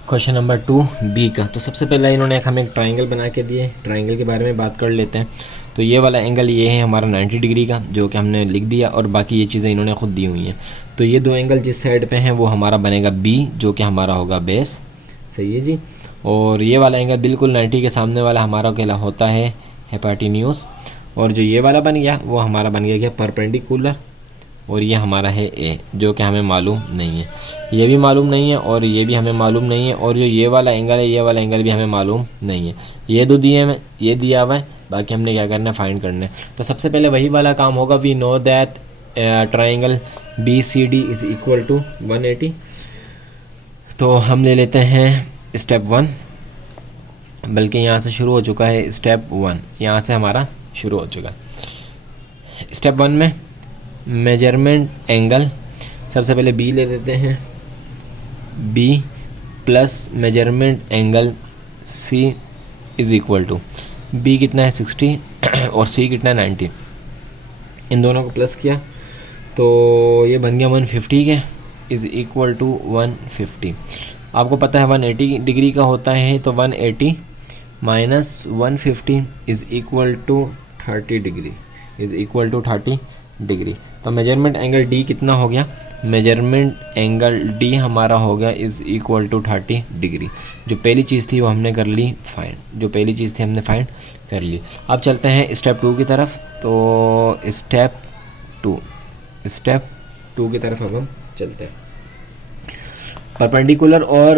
क्वेश्चन नंबर 2 बी का, तो सबसे पहले इन्होंने हमें एक ट्राइंगल बना के दिए, ट्राइंगल के बारे में बात कर लेते हैं। तो ये वाला एंगल ये है हमारा 90 डिग्री का, जो कि हमने लिख दिया, और बाकी ये चीज़ें इन्होंने खुद दी हुई हैं। तो ये 2 एंगल जिस साइड पे हैं वो हमारा बनेगा बी, जो कि हमारा होगा बेस। सही है जी। और ये वाला एंगल बिल्कुल 90 के सामने वाला हमारा अकेला होता है हेपाटिन्यूस। और जो ये वाला बन गया वो हमारा बन गया परपेंडिकुलर, और ये हमारा है ए, जो कि हमें मालूम नहीं है, ये भी मालूम नहीं है और ये भी हमें मालूम नहीं है। और जो ये वाला एंगल है, ये वाला एंगल भी हमें मालूम नहीं है। ये 2 दिए हैं, ये दिया हुआ है, बाकी हमने क्या करना है, फाइंड करना है। तो सबसे पहले वही वाला काम होगा, we know that triangle B C D is equal to 180। तो हम ले लेते हैं स्टेप 1, बल्कि यहाँ से शुरू हो चुका है स्टेप 1, यहाँ से हमारा शुरू हो चुका है। स्टेप 1 में मेजरमेंट एंगल, सबसे पहले बी ले लेते हैं, B plus measurement angle C is equal to, B कितना है 60 और सी कितना है 90, इन दोनों को प्लस किया तो ये बन गया 150 के इज़ इक्वल टू 150। आपको पता है 180 डिग्री का होता है, तो 180 minus 150 is equal to 30 degree. तो मेजरमेंट एंगल डी कितना हो गया, मेजरमेंट एंगल डी हमारा हो गया इज़ इक्वल टू 30 डिग्री। जो पहली चीज़ थी वो हमने कर ली फाइंड, हमने फाइंड कर ली। अब चलते हैं स्टेप 2 की तरफ। तो स्टेप 2 की तरफ अब हम चलते हैं। परपेंडिकुलर और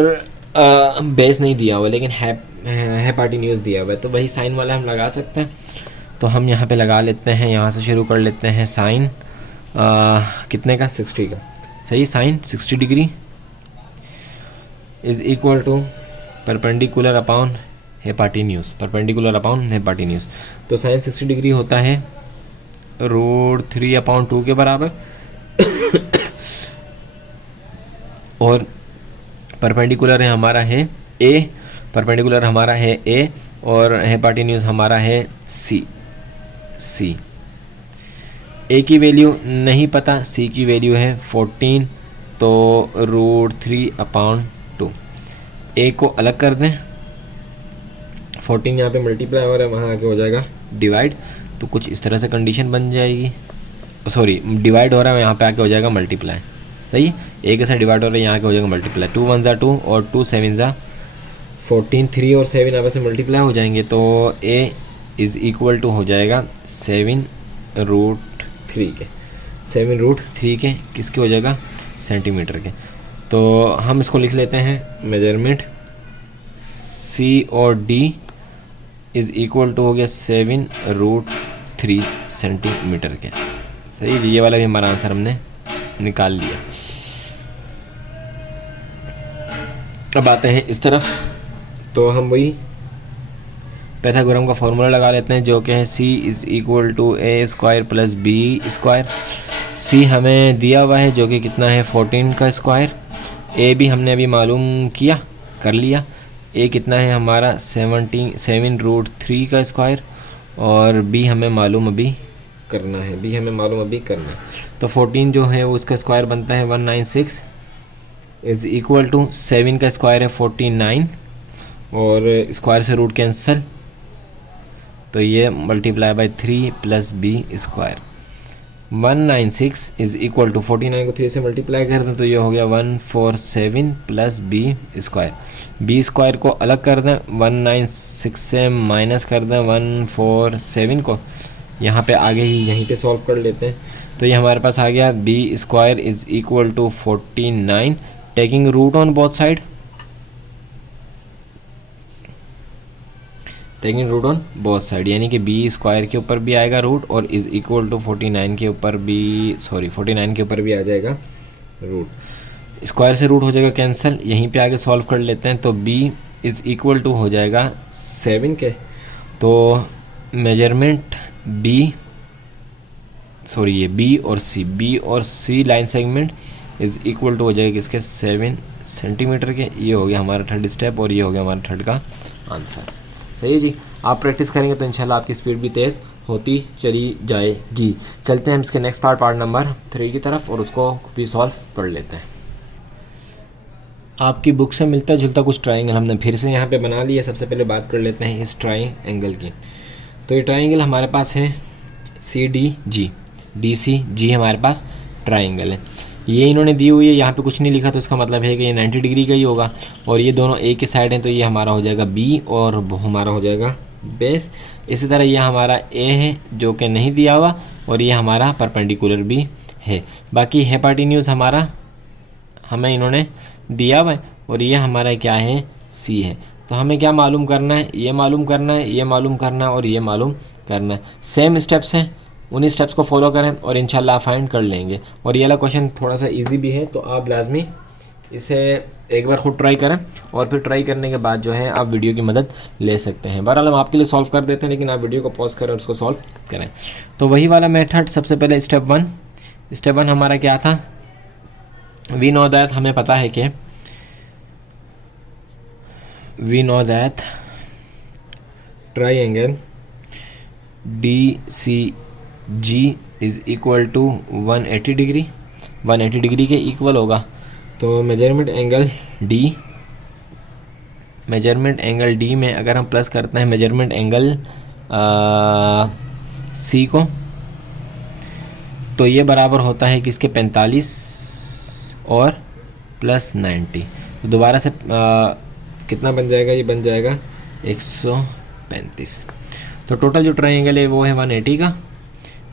बेस नहीं दिया हुआ, लेकिन हेपाटिन्यूस दिया हुआ है, तो वही साइन वाला हम लगा सकते हैं। तो हम यहाँ पे लगा लेते हैं, यहाँ से शुरू कर लेते हैं साइन कितने का, 60 का। सही, sine 60 degree is equal to perpendicular upon hypotenuse, तो साइन 60 डिग्री होता है √3/2 के बराबर। और परपेंडिकुलर है हमारा है ए, परपेंडिकुलर हमारा है ए और हेपाटिन्यूज हमारा है सी। ए की वैल्यू नहीं पता, सी की वैल्यू है 14, तो √3/2। ए को अलग कर दें, 14 यहाँ पे मल्टीप्लाई हो रहा है, वहाँ आके हो जाएगा डिवाइड, तो कुछ इस तरह से कंडीशन बन जाएगी। सॉरी, डिवाइड हो रहा है, यहाँ पे आके हो जाएगा मल्टीप्लाई। सही, ए के साथ डिवाइड हो रहा है, यहाँ आके हो जाएगा मल्टीप्लाई। 2 1 = 2 और 2 7 = 14, 3 और 7 आपस में मल्टीप्लाई हो जाएंगे, तो ए इज़ इक्वल टू हो जाएगा 7√3 के। 7√3 के किसके हो जाएगा? सेंटीमीटर के। तो हम इसको लिख लेते हैं, मेजरमेंट सी और डी इज़ इक्वल टू हो गया 7√3 सेंटीमीटर के। सही जी, ये वाला भी हमारा आंसर हमने निकाल लिया। अब आते हैं इस तरफ, तो हम वही पाइथागोरम का फॉर्मूला लगा लेते हैं, जो कि है c is equal to a² + b²। c हमें दिया हुआ है जो कि कितना है 14 का स्क्वायर, a भी हमने अभी मालूम कर लिया, a कितना है हमारा 7√3 का स्क्वायर, और b हमें मालूम अभी करना है, तो 14 जो है वो उसका स्क्वायर बनता है 196 इज़ इक्वल टू 7 का स्क्वायर है 49 और स्क्वायर से रूट कैंसिल, तो ये multiply by 3 + b²। 196 is equal to 49 को 3 से मल्टीप्लाई कर दें तो ये हो गया 147 + b²। b² को अलग कर दें, 196 से माइनस कर दें 147 को, यहाँ पे आगे ही यहीं पे सॉल्व कर लेते हैं, तो ये हमारे पास आ गया b² is equal to 49, taking root on both side, यानी कि b² के ऊपर भी आएगा रूट और इज़ इक्वल टू 49 के ऊपर भी आ जाएगा रूट। स्क्वायर से रूट हो जाएगा कैंसिल, यहीं पे आगे सॉल्व कर लेते हैं, तो b इज़ इक्वल टू हो जाएगा 7 के, तो मेजरमेंट b और c line segment is equal to हो जाएगा किसके? 7 सेंटीमीटर के। ये हो गया हमारा थर्ड स्टेप और ये हो गया हमारा थर्ड का आंसर। सही है जी, आप प्रैक्टिस करेंगे तो इंशाल्लाह आपकी स्पीड भी तेज़ होती चली जाएगी। चलते हैं हम इसके नेक्स्ट पार्ट नंबर 3 की तरफ और उसको भी सॉल्व कर लेते हैं। आपकी बुक से मिलता जुलता कुछ ट्राइंगल हमने फिर से यहाँ पे बना लिया। सबसे पहले बात कर लेते हैं इस ट्राइंगल की। तो ये ट्राइंगल हमारे पास है CDG, DCG हमारे पास ट्राइंगल है। ये इन्होंने दी हुई है, यहाँ पे कुछ नहीं लिखा, तो इसका मतलब है कि ये 90 डिग्री का ही होगा, और ये दोनों एक ही साइड हैं, तो ये हमारा हो जाएगा B और हमारा हो जाएगा बेस। इसी तरह ये हमारा A है जो कि नहीं दिया हुआ, और ये हमारा परपेंडिकुलर भी है। बाकी हेपाटिन्यूज हमारा हमें इन्होंने दिया हुआ है, और ये हमारा क्या है? C है। तो हमें क्या मालूम करना है? ये मालूम करना है, ये मालूम करना है और ये मालूम करना है। सेम स्टेप्स हैं, उन्हीं स्टेप्स को फॉलो करें और इंशाल्लाह फाइंड कर लेंगे। और ये वाला क्वेश्चन थोड़ा सा इजी भी है, तो आप लाजमी इसे एक बार खुद ट्राई करें, और फिर ट्राई करने के बाद जो है आप वीडियो की मदद ले सकते हैं। बहरहाल हम आपके लिए सॉल्व कर देते हैं, लेकिन आप वीडियो को पॉज करें और उसको सॉल्व करें। तो वही वाला मेथड, सबसे पहले स्टेप वन हमारा क्या था? वी नो दैट, हमें पता है कि triangle DCG is equal to 180 degree, 180 degree के इक्वल होगा। तो मेजरमेंट एंगल D में अगर हम प्लस करते हैं मेजरमेंट एंगल C को, तो ये बराबर होता है किसके? 45 और प्लस 90। तो दोबारा से कितना बन जाएगा? ये बन जाएगा 135। तो टोटल जो ट्राइंगल है वो है 180 का,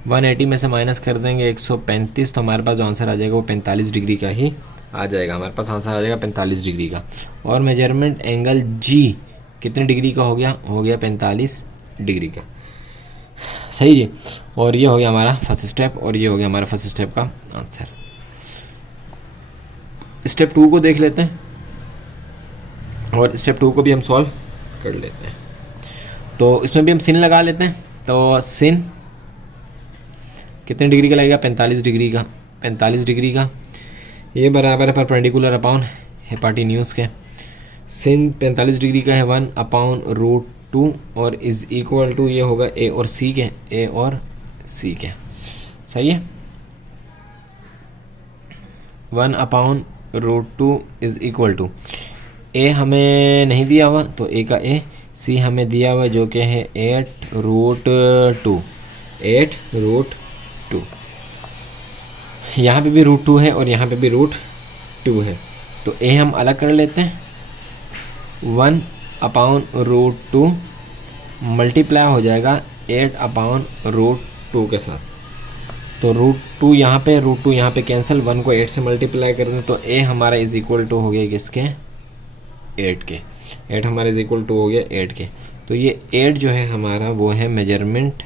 180 में से माइनस कर देंगे 135, तो हमारे पास जो आंसर आ जाएगा वो 45 डिग्री का ही आ जाएगा। हमारे पास आंसर आ जाएगा 45 डिग्री का। और मेजरमेंट एंगल G कितने डिग्री का हो गया? 45 डिग्री का। सही जी। और ये हो गया हमारा फर्स्ट स्टेप, और ये हो गया हमारा फर्स्ट स्टेप का आंसर। स्टेप 2 को देख लेते हैं, और स्टेप 2 को भी हम सॉल्व कर लेते हैं। तो इसमें भी हम सिन लगा लेते हैं। तो सिन कितने डिग्री का लगेगा? 45 डिग्री का। ये बराबर है परपेंडिकुलर अपॉन हेपाटिन्यूज़ के। sin 45 डिग्री का है 1/√2 और इज़ इक्वल टू ये होगा ए और सी के, ए और सी के। सही है, 1/√2 इज़ इक्वल टू ए हमें नहीं दिया हुआ तो ए का ए, सी हमें दिया हुआ जो कि है 8√2, 8√2। यहाँ पे भी √2 है और यहाँ पे भी √2 है, तो ए हम अलग कर लेते हैं। 1/√2 मल्टीप्लाई हो जाएगा 8/√2 के साथ, तो √2 यहाँ पे, √2 यहाँ पे कैंसिल, 1 को 8 से मल्टीप्लाई कर दें तो ए हमारा इज़ इक्वल टू हो गया किसके, 8 के। 8 हमारा इज़ इक्वल टू हो गया 8 के। तो ये 8 जो है हमारा वो है मेजरमेंट,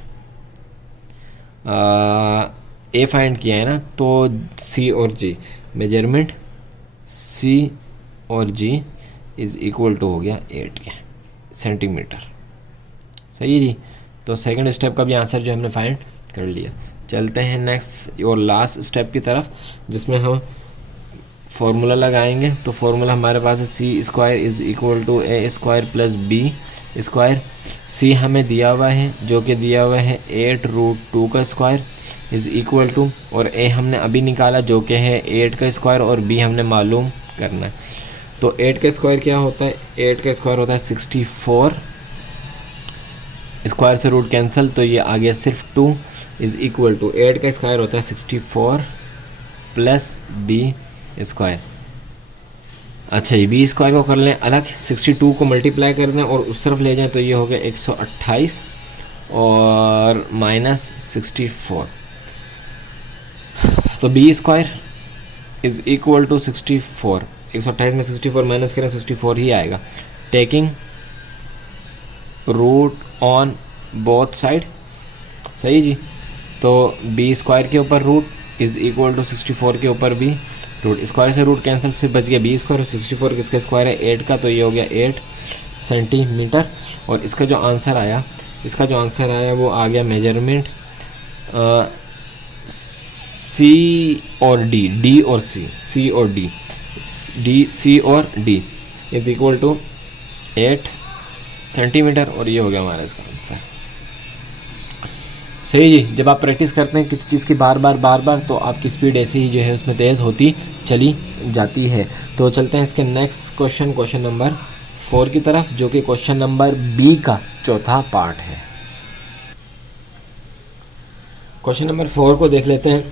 ए फाइंड किया है ना, तो सी और जी, मेजरमेंट सी और जी इज़ इक्वल टू हो गया 8 के सेंटीमीटर। सही है जी, तो सेकंड स्टेप का भी आंसर जो हमने फाइंड कर लिया। चलते हैं नेक्स्ट और लास्ट स्टेप की तरफ, जिसमें हम फार्मूला लगाएंगे। तो फार्मूला हमारे पास है C square is equal to A square plus B square. C हमें दिया हुआ है जो कि दिया हुआ है 8√2 का स्क्वायर इज़ इक्वल टू, और ए हमने अभी निकाला जो कि है 8 का स्क्वायर, और बी हमने मालूम करना है। तो 8 का स्क्वायर क्या होता है, 8 का स्क्वायर होता है 64, स्क्वायर से रूट कैंसिल, तो ये आ गया सिर्फ 2 इज़ इक्वल टू 8 का स्क्वायर होता है 64 प्लस बी स्क्वायर। अच्छा, ये बी स्क्वायर को कर लें अलग, 62 को मल्टीप्लाई कर दें और उस तरफ ले जाएं तो ये हो गया 128 और माइनस 64, तो B square is equal to 64, 128 में 64 माइनस करें 64 ही आएगा, taking root on both side. सही जी, तो बी स्क्वायर के ऊपर रूट इज़ इक्वल टू 64 के ऊपर भी रूट, स्क्वायर से रूट कैंसिल से बच गया बी स्क्वायर, और 64 किसका स्क्वायर है 8 का, तो ये हो गया 8 सेंटीमीटर। और इसका जो आंसर आया, वो आ गया मेजरमेंट सी और डी, डी और सी और डी, सी और D is equal to 8 centimetre, और ये हो गया हमारा इसका आंसर। सही जी, जब आप प्रैक्टिस करते हैं किसी चीज़ की बार बार तो आपकी स्पीड ऐसे ही जो है उसमें तेज़ होती चली जाती है। तो चलते हैं इसके नेक्स्ट क्वेश्चन नंबर 4 की तरफ, जो कि क्वेश्चन नंबर बी का चौथा पार्ट है। क्वेश्चन नंबर 4 को देख लेते हैं।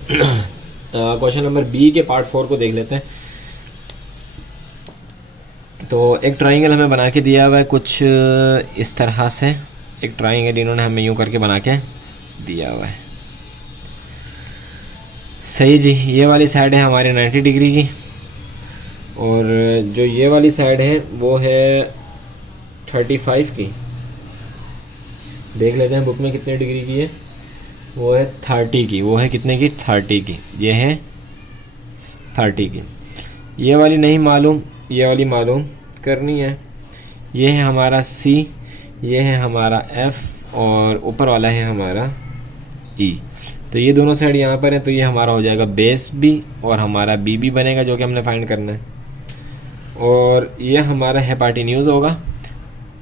क्वेश्चन नंबर बी के पार्ट 4 को देख लेते हैं। तो एक ट्राइंगल हमें बना के दिया हुआ है कुछ इस तरह से, एक ट्राइंगल इन्होंने हमें यूँ करके बना के दिया हुआ है। सही जी, ये वाली साइड है हमारे 90 डिग्री की, और जो ये वाली साइड है वो है 35 की। देख लेते हैं बुक में कितने डिग्री की है, वो है 30 की। वो है कितने की, 30 की। ये है 30 की। ये वाली नहीं मालूम, ये वाली मालूम करनी है। ये है हमारा C, ये है हमारा F, और ऊपर वाला है हमारा E। तो ये दोनों साइड यहाँ पर है, तो ये हमारा हो जाएगा बेस B और हमारा BB बनेगा, जो कि हमने फाइंड करना है। और ये हमारा हेपाटिन्यूज़ होगा,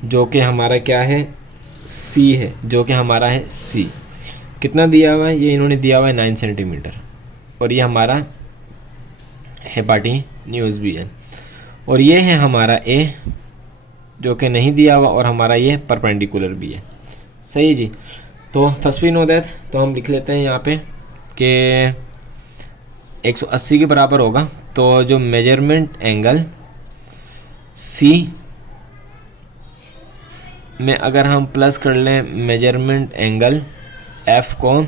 जो कि हमारा क्या है, C है, जो कि हमारा है C। कितना दिया हुआ है, ये इन्होंने दिया हुआ है 9 सेंटीमीटर, और ये हमारा हेपाटिन्यूज़ भी है। और ये है हमारा A, जो कि नहीं दिया हुआ, और हमारा ये परपेंडिकुलर भी है। सही जी, तो फर्स्ट वी नो दैट, तो हम लिख लेते हैं यहाँ पे कि 180 के बराबर होगा। तो जो मेजरमेंट एंगल C में अगर हम प्लस कर लें मेजरमेंट एंगल F को,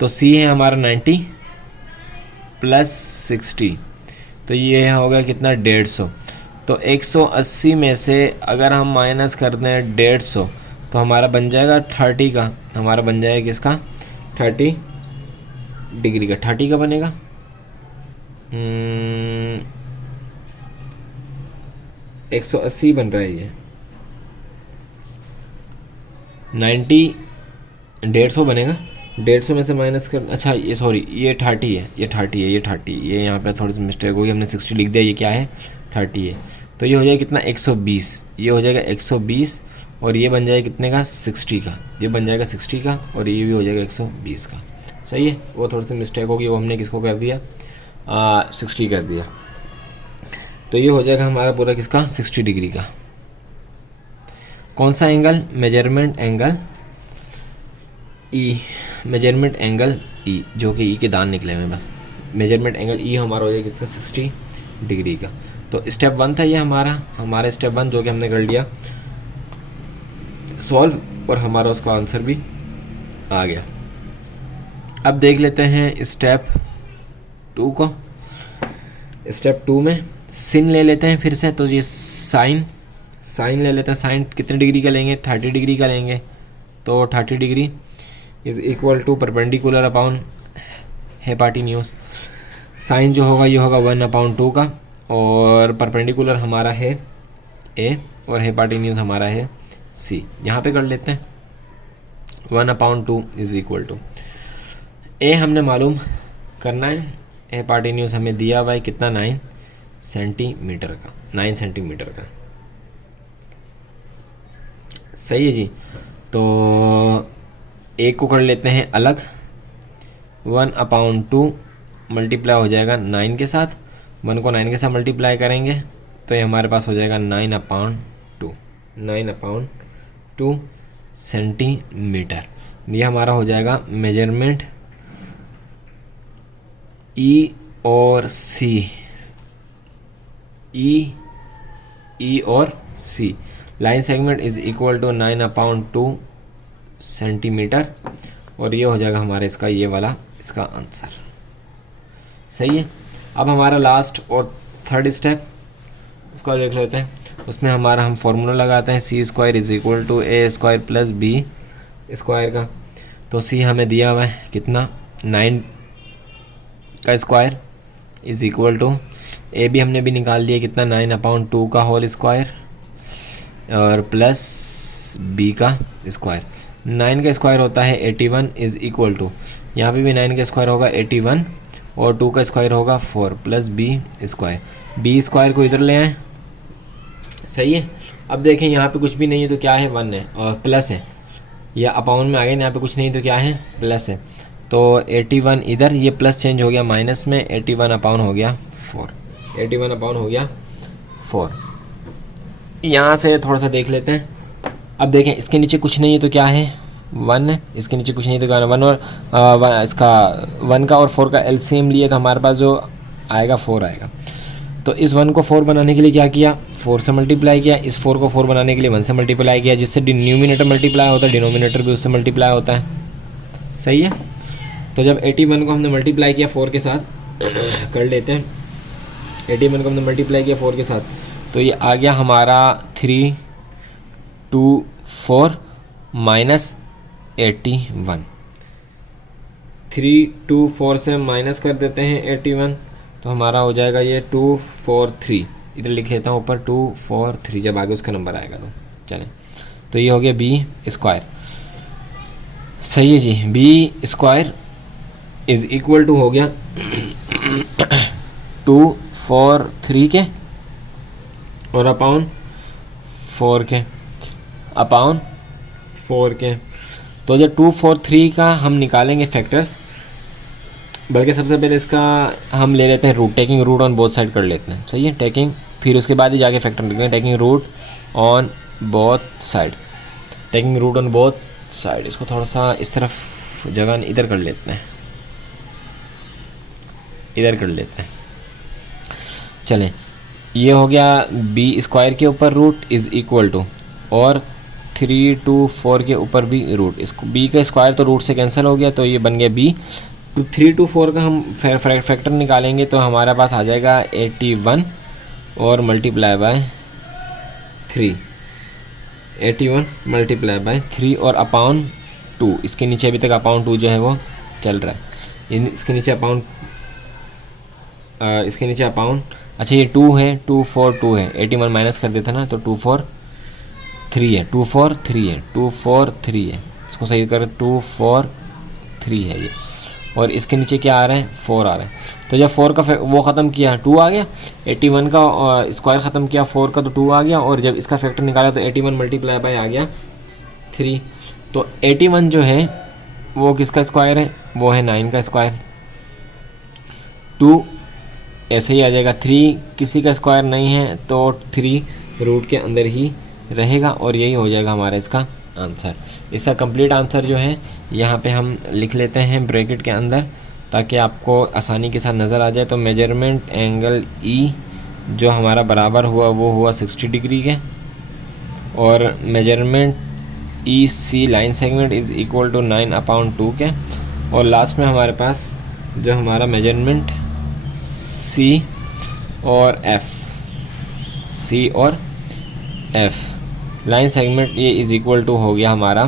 तो C है हमारा 90 प्लस 60, तो ये होगा कितना, 150। तो 180 में से अगर हम माइनस कर दें 150, तो हमारा बन जाएगा 30 का, हमारा बन जाएगा किसका, 30 डिग्री का। 30 का बनेगा 180 बन रहा है ये, 90 150 बनेगा, 150 में से माइनस कर, अच्छा ये सॉरी ये 30 है, ये 30 है, ये 30, ये यहाँ पे थोड़ी सी मिस्टेक होगी, हमने 60 लिख दिया, ये क्या है 30 है। तो ये हो जाएगा कितना 120, ये हो जाएगा 120 और ये बन जाएगा कितने का 60 का, ये बन जाएगा 60 का और ये भी हो जाएगा 120 का। सही है, वो थोड़ी सी मिस्टेक होगी, वो हमने किसको कर दिया 60 कर दिया। तो ये हो जाएगा हमारा पूरा किसका 60 डिग्री का। कौन सा एंगल, मेजरमेंट एंगल ई, मेजरमेंट एंगल ई, जो कि ई के दान निकले हुए हैं बस। मेजरमेंट एंगल ई हमारा हो जाएगा किसका 60 डिग्री का। तो स्टेप 1 था ये हमारा स्टेप 1 जो कि हमने कर लिया सॉल्व और हमारा उसका आंसर भी आ गया। अब देख लेते हैं स्टेप 2 को। स्टेप 2 में सिन ले लेते हैं फिर से, तो ये साइन ले लेते हैं। साइन कितने डिग्री का लेंगे 30 डिग्री का लेंगे, तो 30 degree is equal to perpendicular upon hypotenuse. Sine जो होगा ये होगा 1/2 का और परपेंडिकुलर हमारा है ए और हेपाटिन्यूस हमारा है सी। यहाँ पे कर लेते हैं 1/2 इज़ इक्वल टू ए हमने मालूम करना है, हेपाटिन्यूस हमें दिया हुआ है कितना 9 सेंटीमीटर का, 9 सेंटीमीटर का। सही है जी। तो एक को कर लेते हैं अलग, 1/2 मल्टीप्लाई हो जाएगा 9 के साथ, 1 को 9 के साथ मल्टीप्लाई करेंगे तो ये हमारे पास हो जाएगा 9/2 सेंटीमीटर। ये हमारा हो जाएगा मेजरमेंट ई और सी, ई और C. Line segment is equal to 9/2 centimetre और ये हो जाएगा हमारा इसका ये वाला इसका आंसर। सही है। अब हमारा लास्ट और थर्ड स्टेप उसको देख लेते हैं। उसमें हमारा हम फॉर्मूला लगाते हैं C² is equal to A² plus B² का। तो C हमें दिया हुआ है कितना 9 का स्क्वायर इज इक्वल टू ए भी हमने भी निकाल लिया कितना 9/2 का होल स्क्वायर और प्लस बी का स्क्वायर। 9 का स्क्वायर होता है 81 इज इक्वल टू, यहाँ पे भी 9 का स्क्वायर होगा 81 और 2 का स्क्वायर होगा 4 प्लस B²। B² को इधर ले आए। सही है। अब देखें यहाँ पे कुछ भी नहीं है तो क्या है 1 है और प्लस है, या अपाउन में आ गए, यहाँ पे कुछ नहीं तो क्या है प्लस है। तो 81 इधर, ये प्लस चेंज हो गया माइनस में, 81/4 हो गया 4, 81/4 हो गया 4। यहाँ से थोड़ा सा देख लेते हैं। अब देखें इसके नीचे कुछ नहीं है तो क्या है 1 है, इसके नीचे कुछ नहीं तो क्या है 1 और इसका 1 का और 4 का एलसीएम लिए तो हमारे पास जो आएगा 4 आएगा। तो इस 1 को 4 बनाने के लिए क्या किया 4 से मल्टीप्लाई किया, इस 4 को 4 बनाने के लिए 1 से मल्टीप्लाई किया, जिससे न्यूमिनेटर मल्टीप्लाई होता है डिनोमिनेटर भी उससे मल्टीप्लाई होता है। सही है। तो जब 81 को हमने मल्टीप्लाई किया 4 के साथ कर लेते हैं, 81 को हमने मल्टीप्लाई किया 4 के साथ तो ये आ गया हमारा 324 माइनस 81। 324 से माइनस कर देते हैं 81 तो हमारा हो जाएगा ये 243, इधर लिख लेता हूँ ऊपर 243 जब आगे उसका नंबर आएगा तो चलें। तो ये हो गया B²। सही है जी। B² इज इक्वल टू हो गया 243 के और अपाउन 4 के। तो जब 243 का हम निकालेंगे फैक्टर्स, बल्कि सबसे पहले इसका हम ले लेते हैं root, taking root on both side कर लेते हैं। सही है। टेकिंग, फिर उसके बाद ही जाके फैक्टर लिखते हैं, taking root on both side, taking root on both side. इसको थोड़ा सा इस तरफ जगह इधर कर लेते हैं, इधर कर लेते हैं। चलें, ये हो गया B² के ऊपर रूट इज़ इक्वल टू और 324 के ऊपर भी रूट। इसको B का स्क्वायर तो रूट से कैंसिल हो गया तो ये बन गया B। तो 324 का हम फैक्टर निकालेंगे तो हमारे पास आ जाएगा 81 और मल्टीप्लाई बाय 3, 81 मल्टीप्लाई बाय 3 और अपाउन 2। इसके नीचे अभी तक अपाउन 2 जो है वो चल रहा है, इसके नीचे अपाउन अच्छा ये 2 है, 242 है, 81 माइनस कर देता ना तो 243 है, 243 है, 243 है। इसको सही कर 243 3 है ये, और इसके नीचे क्या आ रहा है 4 आ रहा है। तो जब 4 का वो ख़त्म किया 2 आ गया, 81 का स्क्वायर ख़त्म किया 4 का तो 2 आ गया, और जब इसका फैक्टर निकाला तो 81 मल्टीप्लाई बाय आ गया 3। तो 81 जो है वो किसका स्क्वायर है, वो है 9 का स्क्वायर। 2 ऐसे ही आ जाएगा, 3 किसी का स्क्वायर नहीं है तो 3 रूट के अंदर ही रहेगा, और यही हो जाएगा हमारा इसका आंसर। इसका कंप्लीट आंसर जो है यहाँ पे हम लिख लेते हैं ब्रैकेट के अंदर, ताकि आपको आसानी के साथ नज़र आ जाए। तो मेजरमेंट एंगल ई जो हमारा बराबर हुआ वो हुआ 60 डिग्री के, और measurement E C line segment is equal to 9/2 के, और लास्ट में हमारे पास जो हमारा मेजरमेंट सी और एफ लाइन सेगमेंट ये इज़ इक्वल टू हो गया हमारा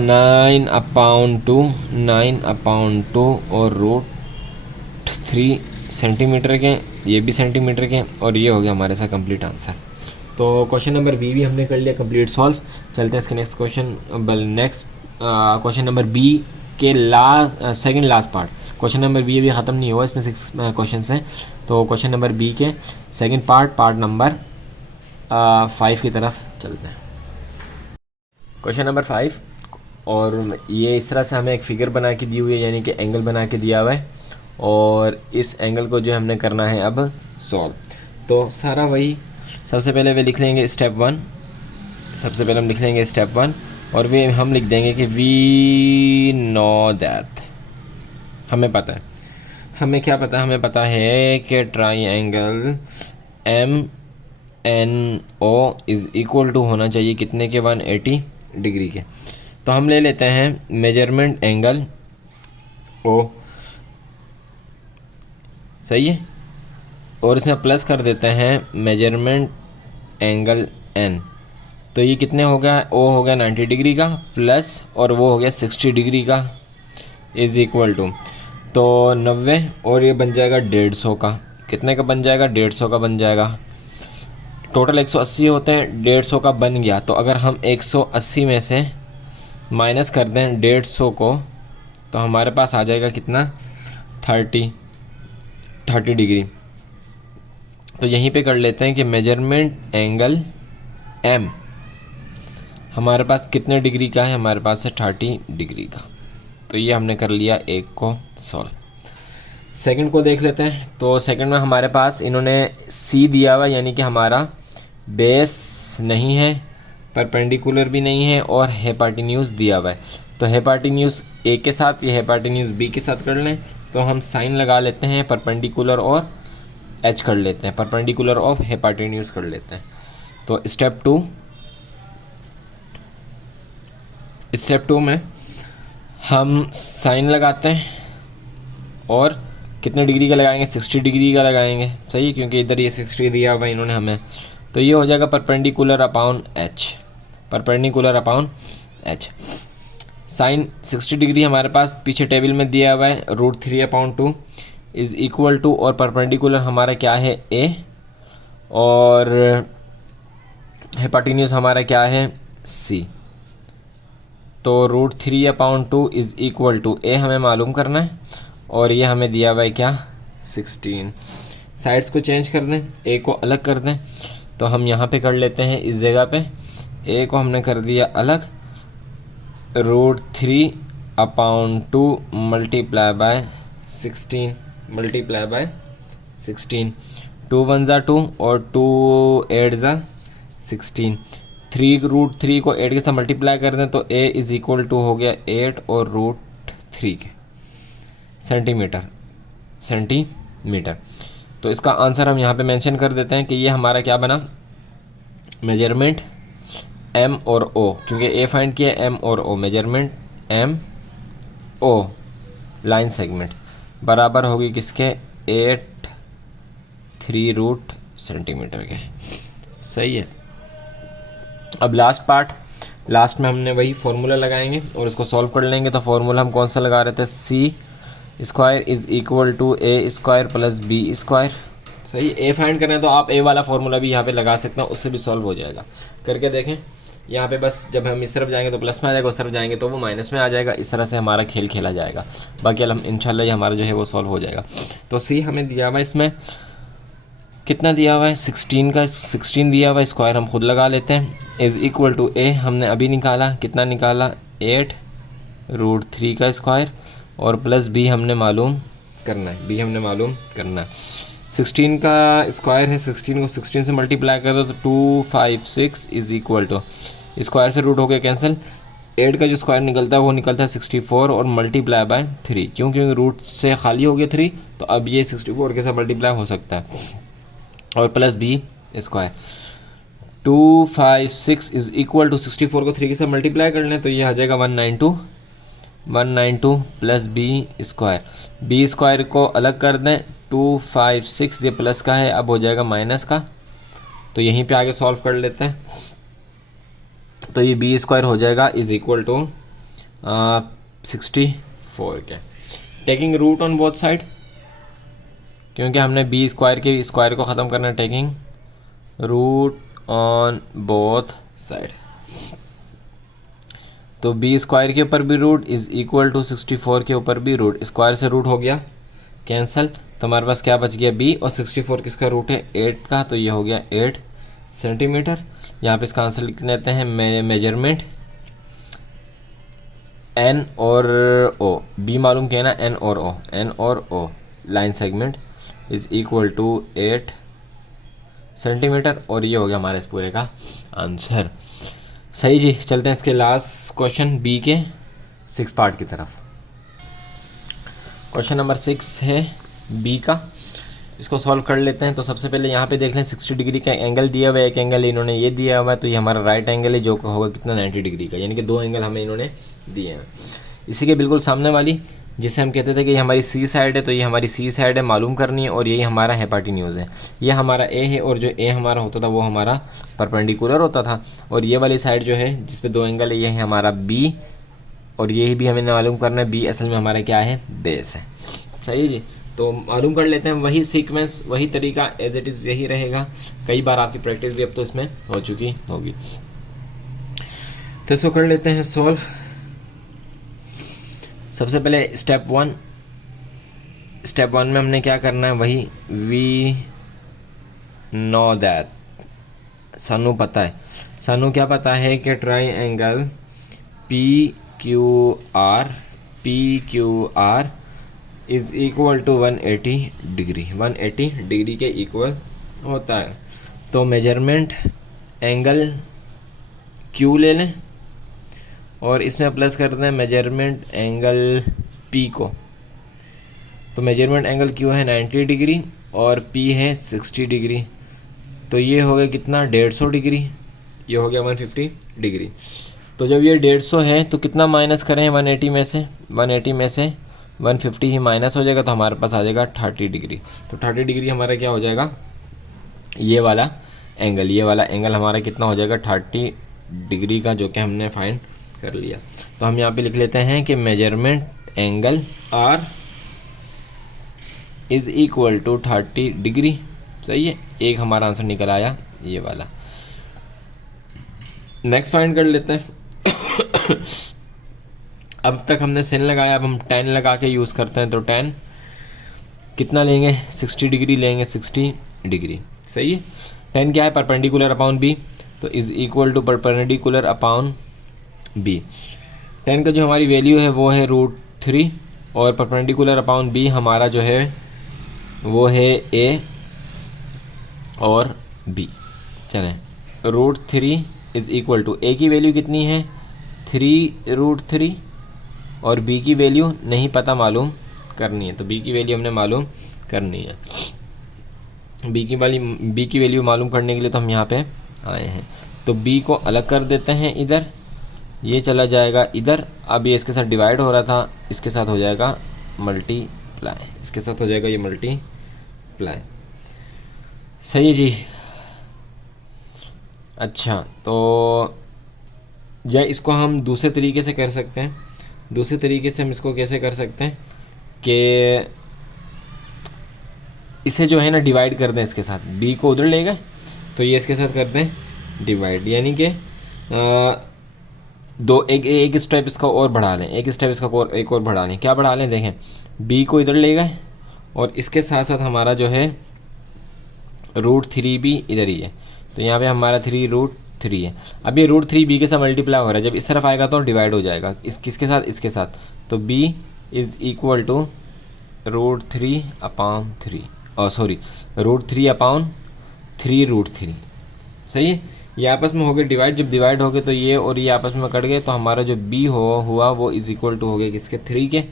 9/2 और √3 सेंटीमीटर के, ये भी सेंटीमीटर के, और ये हो गया हमारे साथ कंप्लीट आंसर। तो क्वेश्चन नंबर बी भी हमने कर लिया कंप्लीट सॉल्व। चलते हैं इसके next question. Next question number B के second last part. Question number B अभी ख़त्म नहीं हुआ, इसमें 6 क्वेश्चन हैं। तो क्वेश्चन नंबर बी के सेकंड पार्ट नंबर 5 की तरफ चलते हैं। क्वेश्चन नंबर 5, और ये इस तरह से हमें एक फ़िगर बना के दी हुई है, यानी कि एंगल बना के दिया हुआ है, और इस एंगल को जो हमने करना है अब सॉल्व। तो सारा वही, सबसे पहले वे लिख लेंगे स्टेप 1, सबसे पहले हम लिख लेंगे स्टेप 1, और वे हम लिख देंगे कि वी नो दैट, हमें पता है, हमें क्या पता है, हमें पता है कि triangle MNO is equal to होना चाहिए कितने के, 180 डिग्री के। तो हम ले लेते हैं मेजरमेंट एंगल O, सही है, और इसमें प्लस कर देते हैं मेजरमेंट एंगल N। तो ये कितने हो गया, O हो गया 90 डिग्री का प्लस, और वो हो गया 60 डिग्री का, इज़ इक्वल टू, तो 90, और ये बन जाएगा 150 का। कितने का बन जाएगा, 150 का बन जाएगा। टोटल 180 होते हैं, 150 का बन गया। तो अगर हम 180 में से माइनस कर दें 150 को, तो हमारे पास आ जाएगा कितना, 30 डिग्री। तो यहीं पे कर लेते हैं कि मेजरमेंट एंगल M हमारे पास कितने डिग्री का है, हमारे पास है 30 डिग्री का। तो ये हमने कर लिया एक को सॉल्व। सेकंड को देख लेते हैं। तो सेकंड में हमारे पास इन्होंने C दिया हुआ, यानी कि हमारा बेस नहीं है, परपेंडिकुलर भी नहीं है, और हेपाटिन्यूज दिया हुआ है। तो हेपाटिन्यूज A के साथ, ये हेपाटिन्यूज B के साथ कर लें। तो हम साइन लगा लेते हैं, परपेंडिकुलर और H कर लेते हैं, परपेंडिकुलर ऑफ हेपाटिन्यूज कर लेते हैं। तो स्टेप 2 में हम साइन लगाते हैं, और कितने डिग्री का लगाएंगे, 60 डिग्री का लगाएंगे, सही है, क्योंकि इधर ये 60 दिया हुआ इन्होंने हमें। तो ये हो जाएगा perpendicular upon H, perpendicular upon H। Sine 60 degree हमारे पास पीछे टेबल में दिया हुआ है, √3/2 इज़ इक्वल टू, और परपेंडिकुलर हमारा क्या है A, और हेपाटिन्यूज हमारा क्या है C। तो √3/2 इज़ इक्वल टू A हमें मालूम करना है, और ये हमें दिया हुआ है क्या, 16। साइड्स को चेंज कर दें, A को अलग कर दें। तो हम यहाँ पे कर लेते हैं, इस जगह पे A को हमने कर दिया अलग, √3/2 मल्टीप्लाई बाय 16 मल्टीप्लाई बाय 16, 2 1 ज़ा 2 और 2 8 ज़ा 16। 3√3 को 8 के साथ मल्टीप्लाई कर दें तो A इज़ इक्वल टू हो गया 8 और √3 के सेंटीमीटर। तो इसका आंसर हम यहाँ पे मेंशन कर देते हैं कि ये हमारा क्या बना, मेजरमेंट M और O, क्योंकि A फाइंड किया M और O, measurement M O line segment बराबर होगी किसके, 8 सेंटीमीटर के, सही है। अब लास्ट में हमने वही फार्मूला लगाएंगे और इसको सॉल्व कर लेंगे। तो फार्मूला हम कौन सा लगा रहे थे, C square is equal to A square plus B square, सही। A फाइंड करना है तो आप A वाला फार्मूला भी यहाँ पे लगा सकते हैं, उससे भी सॉल्व हो जाएगा। करके देखें। यहाँ पे बस जब हम इस तरफ जाएंगे तो प्लस में आ जाएगा, उस तरफ जाएंगे तो वो माइनस में आ जाएगा। इस तरह से हमारा खेल खेला जाएगा। बाकी हम इंशाल्लाह ये हमारा जो है वो सॉल्व हो जाएगा। तो सी हमें दिया हुआ है, इसमें कितना दिया हुआ है 16 का 16 दिया हुआ है, स्क्वायर हम खुद लगा लेते हैं। इज़ इक्वल टू ए हमने अभी निकाला, कितना निकाला 8√3 का स्क्वायर, और प्लस बी हमने मालूम करना है, बी हमने मालूम करना है। 16 का स्क्वायर है, 16 को 16 से मल्टीप्लाई कर दो तो 256 इज़ इक्वल टू, स्क्वायर से रूट हो गया कैंसिल, 8 का जो स्क्वायर निकलता है वो निकलता है 64 और मल्टीप्लाई बाय 3, क्योंकि रूट से खाली हो गया 3, तो अब ये 64 के साथ मल्टीप्लाई हो सकता है, और plus B square. 256 is equal to 64 को 3 के साथ मल्टीप्लाई कर लें तो ये आ जाएगा 192 plus B square. B square को अलग कर दें, 256 ये प्लस का है, अब हो जाएगा माइनस का, तो यहीं पे आगे सॉल्व कर लेते हैं। तो ये बी स्क्वायर हो जाएगा इज़ इक्वल टू 64 के, taking root on both side, क्योंकि हमने बी स्क्वायर के स्क्वायर को ख़त्म करना है, taking root on both side. तो बी स्क्वायर के ऊपर भी रूट इज़ इक्वल टू 64 के ऊपर भी रूट, स्क्वायर से रूट हो गया कैंसल, तो हमारे पास क्या बच गया बी, और 64 किसका रूट है 8 का, तो ये हो गया 8 सेंटीमीटर। यहाँ पे इसका आंसर लिख लेते हैं मेजरमेंट एन और ओ, बी मालूम किया ना, एन और ओ, एन और O line segment is equal to 8 centimetre, और ये हो गया हमारे इस पूरे का आंसर। सही जी, चलते हैं इसके लास्ट क्वेश्चन बी के 6 पार्ट की तरफ। क्वेश्चन नंबर 6 है बी का, इसको सॉल्व कर लेते हैं। तो सबसे पहले यहाँ पे देख लें 60 डिग्री का एंगल दिया हुआ है, एक एंगल इन्होंने ये दिया हुआ है, तो ये हमारा राइट एंगल है जो होगा कितना 90 डिग्री का, यानी कि 2 एंगल हमें इन्होंने दिए हैं। इसी के बिल्कुल सामने वाली जिसे हम कहते थे कि ये हमारी सी साइड है, तो ये हमारी सी साइड है, मालूम करनी है, और यही हमारा हेपाटिन्यूज़ है। ये हमारा ए है, और जो ए हमारा होता था वो हमारा परपेंडिकुलर होता था, और ये वाली साइड जो है जिस पे 2 एंगल है ये है हमारा बी, और यही भी हमें मालूम करना है, बी असल में हमारा क्या है बेस है। सही जी, तो मालूम कर लेते हैं, वही सीक्वेंस वही तरीका एज इट इज़ यही रहेगा। कई बार आपकी प्रैक्टिस भी अब तो इसमें हो चुकी होगी। तो इसको कर लेते हैं सॉल्व। सबसे पहले स्टेप वन में हमने क्या करना है, वही वी नो दैट, सानू पता है, सानू क्या पता है कि triangle P Q R is equal to 180 degree, 180 degree के इक्वल होता है। तो मेजरमेंट एंगल क्यू ले लें, और इसमें प्लस कर दें मेजरमेंट एंगल पी को। तो मेजरमेंट एंगल क्यू है 90 डिग्री और पी है 60 डिग्री, तो ये हो गया कितना 150 डिग्री, ये हो गया 150 डिग्री। तो जब ये 150 है तो कितना माइनस करें 180 में से, 180 में से 150 ही माइनस हो जाएगा, तो हमारे पास आ जाएगा 30 डिग्री। तो 30 डिग्री हमारा क्या हो जाएगा, ये वाला एंगल हमारा कितना हो जाएगा 30 डिग्री का, जो कि हमने फाइंड कर लिया। तो हम यहाँ पे लिख लेते हैं कि measurement angle R is equal to 30 degree. सही है, एक हमारा आंसर निकल आया ये वाला। नेक्स्ट फाइंड कर लेते हैं। अब तक हमने sin लगाया, अब हम tan लगा के यूज़ करते हैं। तो tan कितना लेंगे 60 डिग्री लेंगे, 60 डिग्री। सही है, tan क्या है परपेंडिकुलर अपॉन बी, तो is equal to perpendicular upon b. tan का जो हमारी वैल्यू है वो है √3 और परपेंडिकुलर अपॉन बी हमारा जो है वो है a और b। चलें, √3 इज़ इक्वल टू a की वैल्यू कितनी है 3√3 और b की वैल्यू नहीं पता, मालूम करनी है। तो b की वैल्यू हमने मालूम करनी है। b की वैल्यू मालूम करने के लिए तो हम यहाँ पे आए हैं। तो b को अलग कर देते हैं, इधर ये चला जाएगा इधर। अब ये इसके साथ डिवाइड हो रहा था, इसके साथ हो जाएगा मल्टीप्लाई, इसके साथ हो जाएगा ये मल्टीप्लाई। सही है जी। अच्छा, तो या इसको हम दूसरे तरीके से कर सकते हैं। दूसरे तरीके से हम इसको कैसे कर सकते हैं कि इसे जो है ना डिवाइड कर दें इसके साथ, b को उधर ले गए तो ये इसके साथ कर दें डिवाइड, यानी कि दो एक स्टेप इसका और बढ़ा लें, एक स्टेप इसका और एक और बढ़ा लें। क्या बढ़ा लें, देखें बी को इधर ले गए और इसके साथ साथ हमारा जो है √3 भी इधर ही है, तो यहाँ पे हमारा 3√3 है। अब ये √3 बी के साथ मल्टीप्लाई हो रहा है, जब इस तरफ आएगा तो डिवाइड हो जाएगा किसके साथ, इसके साथ। तो b is equal to √3/3 sorry √3/3√3। सही है, ये आपस में हो गए डिवाइड, जब डिवाइड हो गए तो ये और ये आपस में कट गए, तो हमारा जो b हुआ वो इज़ इक्वल टू हो गया किसके, 3 के,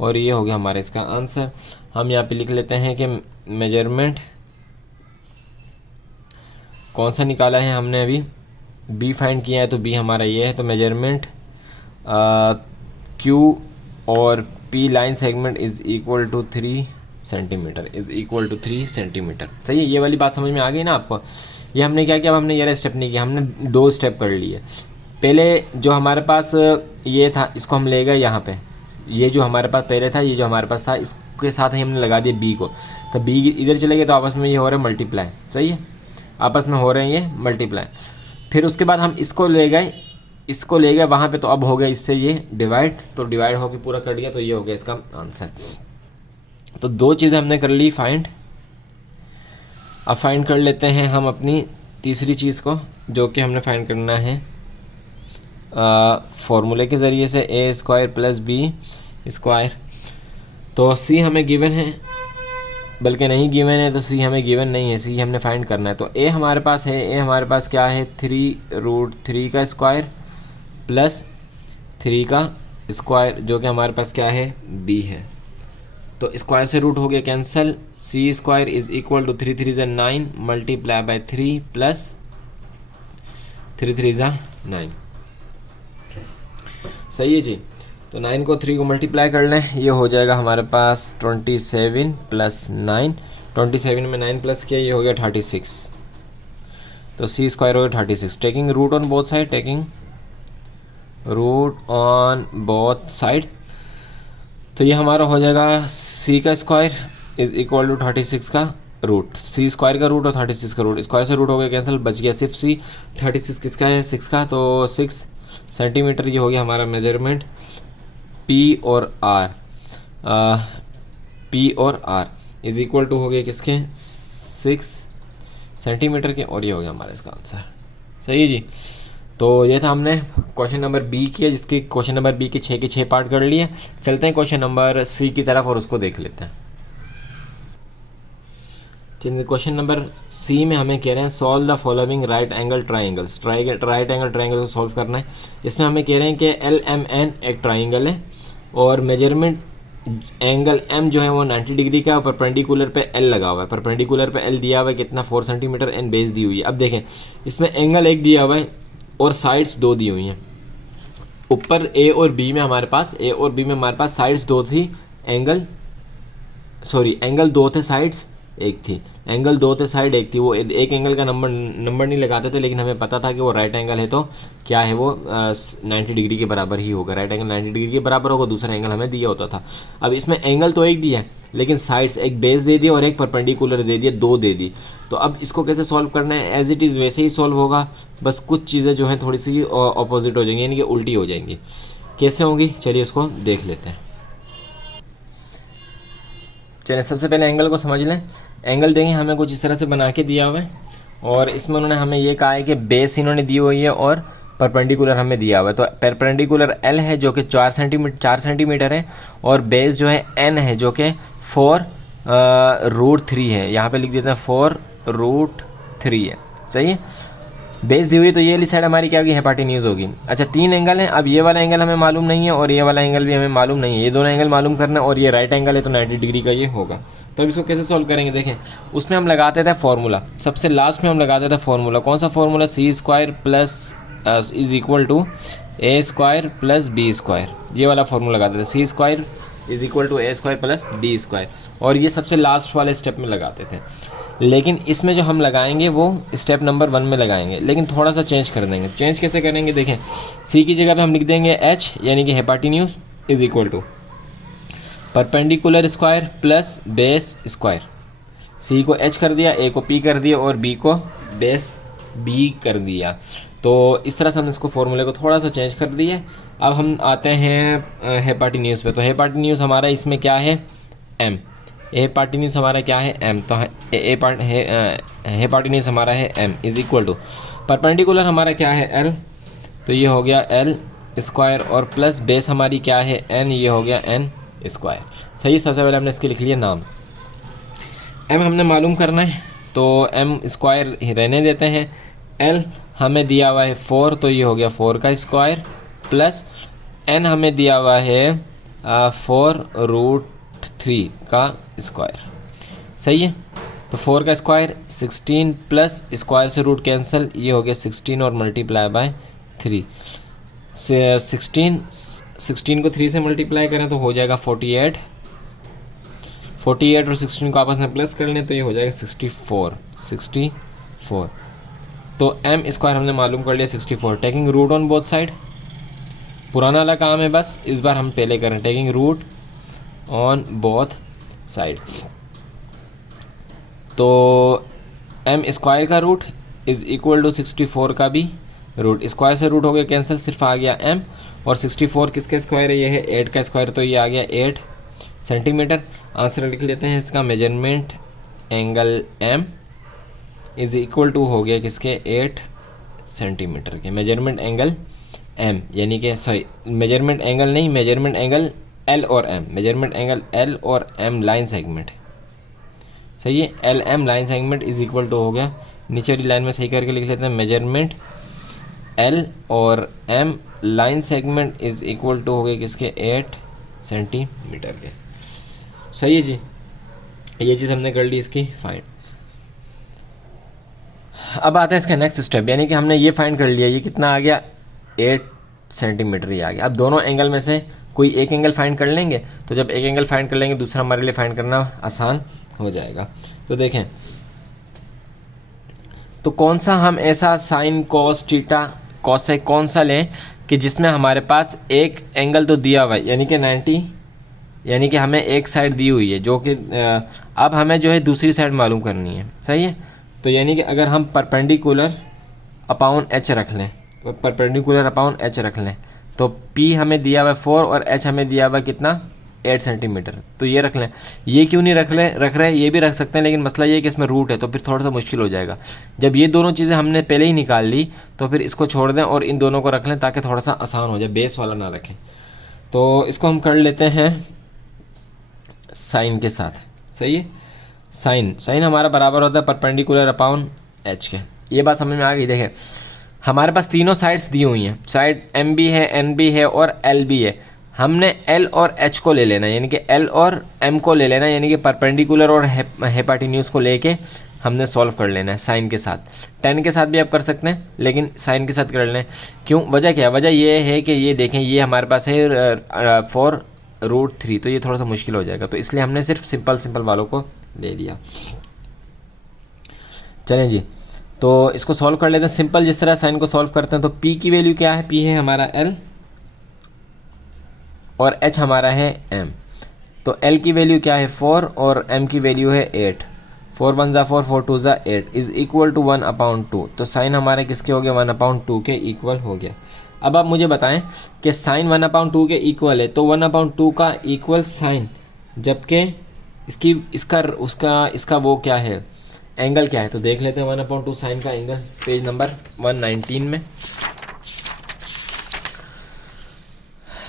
और ये हो गया हमारा इसका आंसर। हम यहाँ पे लिख लेते हैं कि मेजरमेंट कौन सा निकाला है हमने, अभी b फाइंड किया है, तो b हमारा ये है। तो मेजरमेंट q और p line segment is equal to 3 centimetre, is equal to 3 centimetre. सही है, ये वाली बात समझ में आ गई ना आपको। ये हमने क्या किया, अब हमने ये स्टेप नहीं किया, हमने 2 स्टेप कर लिए। पहले जो हमारे पास ये था इसको हम ले गए यहाँ पे, ये जो हमारे पास पहले था, ये जो हमारे पास था, इसके साथ ही हमने लगा दिया b को, तो b इधर चले गए, तो आपस में ये हो रहा है मल्टीप्लाई। सही है, आपस में हो रहे हैं ये मल्टीप्लाई। फिर उसके बाद हम इसको ले गए वहाँ पे, तो अब हो गया इससे ये डिवाइड, तो डिवाइड होकर पूरा कर दिया, तो ये हो गया इसका आंसर। तो 2 चीज़ें हमने कर ली फाइंड। अब फाइंड कर लेते हैं हम अपनी तीसरी चीज़ को, जो कि हमने फाइंड करना है फॉर्मूले के ज़रिए से, a² + b²। तो c हमें गिवन है, बल्कि नहीं गिवन है, तो c हमें गिवन नहीं है, c हमने फाइंड करना है। तो a हमारे पास है, a हमारे पास क्या है, 3√3 का स्क्वायर प्लस 3 का स्क्वायर, जो कि हमारे पास क्या है, b है। तो स्क्वायर से रूट हो गया cancel, c² is equal to 3 3 = 9 multiply by 3 plus 3 3 = 9। सही है जी। तो 9 को 3 को मल्टीप्लाई कर लें, ये हो जाएगा हमारे पास 27 + 9, 27 में 9 प्लस किया, ये हो गया 36। तो c² हो गया 36। Taking root on both side, taking root on both side, तो ये हमारा हो जाएगा c² इज़ इक्वल टू 36 का रूट, c² का रूट और 36 का रूट, स्क्वायर से रूट हो गया कैंसिल, बच गया सिर्फ c। 36 किसका है, 6 का, तो 6 सेंटीमीटर ये हो गया हमारा मेजरमेंट p और r इज़ इक्वल टू हो गया किसके, 6 सेंटीमीटर के, और ये हो गया हमारा इसका आंसर। सही है जी। तो ये था हमने क्वेश्चन नंबर बी किया, जिसकी क्वेश्चन नंबर बी के 6 के 6 पार्ट कर लिए। चलते हैं क्वेश्चन नंबर सी की तरफ और उसको देख लेते हैं। क्वेश्चन नंबर सी में हमें कह रहे हैं solve the following right angle triangles. Right angle triangle को सॉल्व करना है। इसमें हमें कह रहे हैं कि LMN एक ट्राइंगल है और मेजरमेंट एंगल M जो है वो 90 डिग्री का, और परपेंडिकुलर पे L लगा हुआ है। परपेंडिकुलर पे L दिया हुआ है कितना, 4 सेंटीमीटर, एंड बेस दी हुई है। अब देखें इसमें एंगल 1 दिया हुआ है और साइड्स 2 दी हुई हैं। ऊपर A और B में हमारे पास साइड्स 2 थी, एंगल 2 थे, साइड्स 1 थी। एंगल 2 थे, साइड 1 थी। वो एक एंगल का नंबर नहीं लगाते थे, लेकिन हमें पता था कि वो राइट एंगल है, तो क्या है वो 90 डिग्री के बराबर ही होगा। राइट एंगल 90 डिग्री के बराबर होगा, दूसरा एंगल हमें दिया होता था। अब इसमें एंगल तो 1 दिया है, लेकिन साइड्स एक बेस दे दिया और एक परपेंडिकुलर दे दिया, 2 दे दी। तो अब इसको कैसे सॉल्व करना है, एज इट इज़ वैसे ही सॉल्व होगा, बस कुछ चीज़ें जो हैं थोड़ी सी अपोजिट हो जाएंगी, यानी कि उल्टी हो जाएंगी। कैसे होंगी, चलिए उसको देख लेते हैं। चलिए सबसे पहले एंगल को समझ लें। एंगल देंगे हमें कुछ इस तरह से बना के दिया हुआ है, और इसमें उन्होंने हमें ये कहा है कि बेस इन्होंने दी हुई है और परपेंडिकुलर हमें दिया हुआ है। तो परपेंडिकुलर L है जो कि 4 सेंटीमीटर है, और बेस जो है N है जो कि 4√3 है। यहाँ पे लिख देते हैं 4√3 है। सही है, बेस दी हुई, तो ये वाली साइड हमारी क्या होगी, हाइपोटेन्यूज होगी। अच्छा 3 एंगल हैं। अब ये वाला एंगल हमें मालूम नहीं है और ये वाला एंगल भी हमें मालूम नहीं है, ये दोनों एंगल मालूम करना है, और ये राइट एंगल है तो 90 डिग्री का ये होगा। तो अब इसको कैसे सॉल्व करेंगे, देखें उसमें हम लगाते थे फार्मूला, सबसे लास्ट में हम लगाते थे फार्मूला। कौन सा formula, c² plus is equal to a² plus b², ये वाला फार्मूला लगाते थे। c² is equal to a² plus b², और ये सबसे लास्ट वाले स्टेप में लगाते थे। लेकिन इसमें जो हम लगाएंगे वो स्टेप नंबर 1 में लगाएंगे, लेकिन थोड़ा सा चेंज कर देंगे। चेंज कैसे करेंगे, देखें c की जगह पे हम लिख देंगे h, यानी कि hypotenuse is equal to perpendicular square plus base square. c को h कर दिया, a को p कर दिया और b को बेस बी कर दिया। तो इस तरह से हमने इसको फॉर्मूले को थोड़ा सा चेंज कर दिया। अब हम आते हैं हेपाटिन्यूज पे। तो हेपाटिन्यूज हमारा इसमें क्या है, एम। हेपाटिन्यूज हमारा क्या है, एम। तो हेपाटिन्यूज हमारा है M is equal to perpendicular हमारा क्या है, एल। तो ये हो गया एल स्क्वायर और प्लस बेस हमारी क्या है, एन। ये हो गया एन स्क्वायर। सही, सबसे पहले हमने इसके लिख लिया नाम। एम हमने मालूम करना है तो एम स्क्वायर रहने देते हैं। एल हमें दिया हुआ है 4, तो ये हो गया 4 का स्क्वायर प्लस एन हमें दिया हुआ है 4√3 का स्क्वायर। सही है, तो 4 का स्क्वायर 16 प्लस स्क्वायर से रूट कैंसिल, ये हो गया 16 और मल्टीप्लाई बाय 3 से 16 को 3 से मल्टीप्लाई करें तो हो जाएगा 48 और 16 को आपस में प्लस कर लें तो ये हो जाएगा 64। तो एम स्क्वायर हमने मालूम कर लिया 64, taking root on both side. पुराना वाला काम है, बस इस बार हम पहले करें, taking root on both side. तो एम स्क्वायर का रूट इज़ इक्वल टू 64 का भी रूट। स्क्वायर से रूट हो गया कैंसिल, सिर्फ आ गया एम। और 64 किसका स्क्वायर है, ये है 8 का स्क्वायर, तो ये आ गया 8 सेंटीमीटर। आंसर लिख लेते हैं इसका, measurement angle M is equal to हो गया किसके, 8 सेंटीमीटर के। मेजरमेंट एंगल एम यानी कि सॉरी मेजरमेंट एंगल नहीं, मेजरमेंट एंगल एल और एम। मेजरमेंट एंगल एल और एम लाइन सेगमेंट है। सही है, L M line segment is equal to हो गया, नीचे वाली लाइन में सही करके लिख लेते हैं, मेजरमेंट एल और M line segment is equal to हो गए किसके, 8 सेंटीमीटर के। सही है जी, ये चीज़ हमने कर ली इसकी फाइंड। अब आते हैं इसका नेक्स्ट स्टेप, यानी कि हमने ये फाइंड कर लिया, ये कितना आ गया, 8 सेंटीमीटर ही आ गया। अब दोनों एंगल में से कोई एक एंगल फाइंड कर लेंगे, तो जब एक एंगल फाइंड कर लेंगे दूसरा हमारे लिए फाइंड करना आसान हो जाएगा। तो देखें, तो कौन सा हम ऐसा साइन कॉस थीटा कॉसेक कौन सा लें कि जिसमें हमारे पास एक एंगल तो दिया हुआ है, यानी कि 90, यानी कि हमें एक साइड दी हुई है जो कि अब हमें जो है दूसरी साइड मालूम करनी है। सही है, तो यानी कि अगर हम परपेंडिकुलर अपॉन एच रख लें, तो परपेंडिकुलर अपॉन एच रख लें, तो पी हमें दिया हुआ है 4 और एच हमें दिया हुआ है कितना, 8 सेंटीमीटर। तो ये रख लें। ये क्यों नहीं रख रहे, ये भी रख सकते हैं, लेकिन मसला ये है कि इसमें रूट है तो फिर थोड़ा सा मुश्किल हो जाएगा। जब ये दोनों चीज़ें हमने पहले ही निकाल ली तो फिर इसको छोड़ दें और इन दोनों को रख लें ताकि थोड़ा सा आसान हो जाए, बेस वाला ना रखें। तो इसको हम कर लेते हैं साइन के साथ। सही है, साइन हमारा बराबर होता है परपेंडिकुलर अपॉन एच के। ये बात समझ में आ गई। देखें, हमारे पास तीनों साइड्स दी हुई हैं, साइड एम भी है, एन भी है और एल भी है। हमने एल और एच को ले लेना, यानी कि एल और एम को ले लेना, यानी कि परपेंडिकुलर और हेपाटिन्यूज को लेके हमने सॉल्व कर लेना है साइन के साथ। टेन के साथ भी आप कर सकते हैं, लेकिन साइन के साथ कर लें। क्यों, वजह क्या है, वजह ये है कि ये देखें, ये हमारे पास है 4√3, तो ये थोड़ा सा मुश्किल हो जाएगा, तो इसलिए हमने सिर्फ सिंपल वालों को ले लिया। चलें जी, तो इसको सॉल्व कर लेते हैं सिंपल, जिस तरह साइन को सॉल्व करते हैं। तो पी की वैल्यू क्या है, पी है हमारा एल और एच हमारा है एम। तो एल की वैल्यू क्या है 4 और एम की वैल्यू है 8। 4 1 ज़ा 4, 4 2 ज़ा 8 इज़ इक्वल टू 1/2। तो साइन हमारे किसके हो गया, 1/2 के इक्वल हो गया। अब आप मुझे बताएं कि साइन 1/2 के इक्वल है, तो 1/2 का इक्वल साइन, जबकि इसका वो क्या है, एंगल क्या है। तो देख लेते हैं 1/2 साइन का एंगल, पेज नंबर 119 में।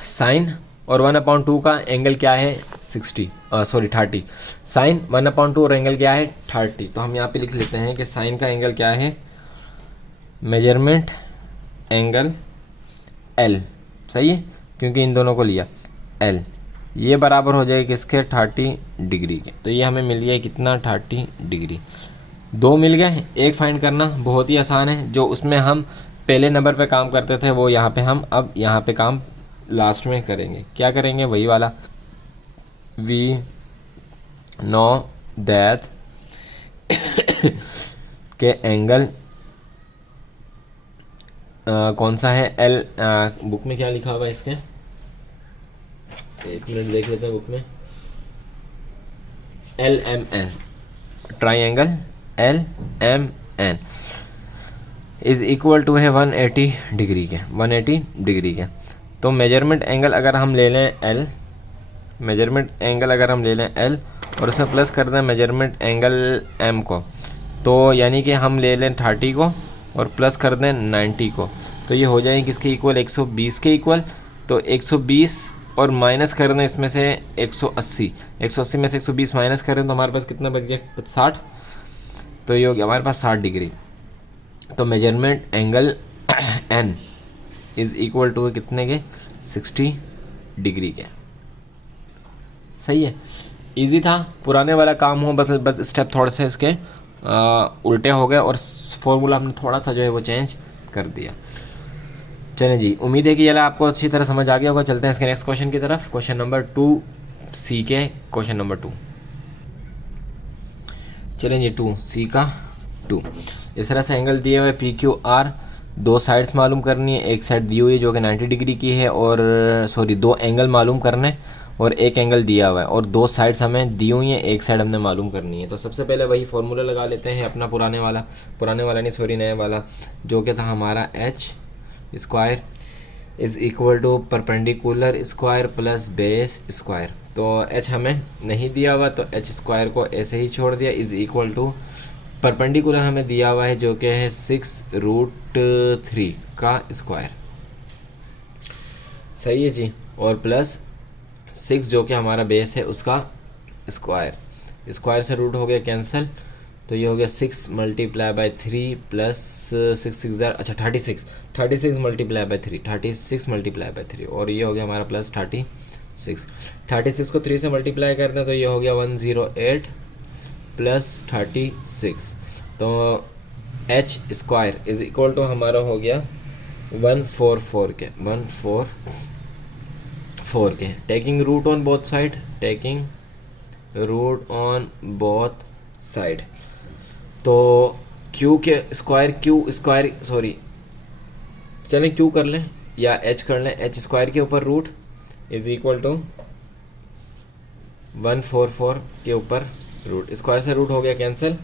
साइन और 1/2 का एंगल क्या है 30। साइन 1/2 और एंगल क्या है 30। तो हम यहाँ पे लिख लेते हैं कि साइन का एंगल क्या है, मेजरमेंट एंगल एल। सही है, क्योंकि इन दोनों को लिया एल, ये बराबर हो जाएगा किसके, 30 डिग्री के। तो ये हमें मिल गया कितना, 30 डिग्री। दो मिल गए, एक फाइंड करना बहुत ही आसान है। जो उसमें हम पहले नंबर पे काम करते थे वो यहाँ पे हम अब यहाँ पे काम लास्ट में करेंगे। क्या करेंगे, वही वाला, वी नो दैट के एंगल कौन सा है, एल। बुक में क्या लिखा हुआ है इसके, एक मिनट देख लेते हैं बुक में, LMN, triangle LMN। Is equal to है 180 डिग्री के, 180 डिग्री के। तो मेजरमेंट एंगल अगर हम ले लें L, मेजरमेंट एंगल अगर हम ले लें L और उसमें प्लस कर दें मेजरमेंट एंगल M को, तो यानी कि हम ले लें 30 को और प्लस कर दें 90 को, तो ये हो जाएंगे किसके इक्वल, 120 के इक्वल। तो 120 और माइनस कर दें इसमें से 180, 180 में से 120 माइनस करें तो हमारे पास कितना बच गया, 60। तो ये हो गया हमारे पास 60 डिग्री। तो measurement angle N is equal to कितने के, 60 डिग्री के। सही है, इजी था, पुराने वाला काम हो, बस स्टेप थोड़े से इसके उल्टे हो गए और फॉर्मूला हमने थोड़ा सा जो है वो चेंज कर दिया। चलें जी, उम्मीद है कि ये आपको अच्छी तरह समझ आ गया होगा। चलते हैं इसके नेक्स्ट क्वेश्चन की तरफ। क्वेश्चन नंबर 2 सी के, क्वेश्चन नंबर 2। चलें जी, 2 सी का 2। इस तरह से एंगल दिए हुए पी क्यू आर, दो साइड्स मालूम करनी है। एक साइड दी हुई है जो कि 90 डिग्री की है, और सॉरी दो एंगल मालूम करने और एक एंगल दिया हुआ है, और दो साइड्स हमें दी हुई हैं, एक साइड हमने मालूम करनी है। तो सबसे पहले वही फार्मूला लगा लेते हैं अपना पुराने वाला नहीं सॉरी नया वाला, जो कि था हमारा h square is equal to perpendicular square plus base square. तो एच हमें नहीं दिया हुआ तो एच स्क्वायर को ऐसे ही छोड़ दिया, इज़ इक्वल टू परपेंडिकुलर हमें दिया हुआ है जो कि है 6√3 का स्क्वायर। सही है जी, और प्लस 6 जो कि हमारा बेस है उसका स्क्वायर, स्क्वायर से रूट हो गया कैंसिल, तो ये हो गया 6 मल्टीप्लाई बाई 3 प्लस 6 अच्छा 36 मल्टीप्लाई बाई 3, 36 मल्टीप्लाई बाई 3, और ये हो गया हमारा प्लस 36 को 3 से मल्टीप्लाई कर दें तो ये हो गया 108 प्लस 36। तो h square is equal to हमारा हो गया 144 के, taking root on both side, तो क्यू स्क्वायर सॉरी चलें क्यू कर लें या एच कर लें, एच स्क्वायर के ऊपर रूट इज़ इक्वल टू 144 के ऊपर रूट, स्क्वायर से रूट हो गया कैंसिल,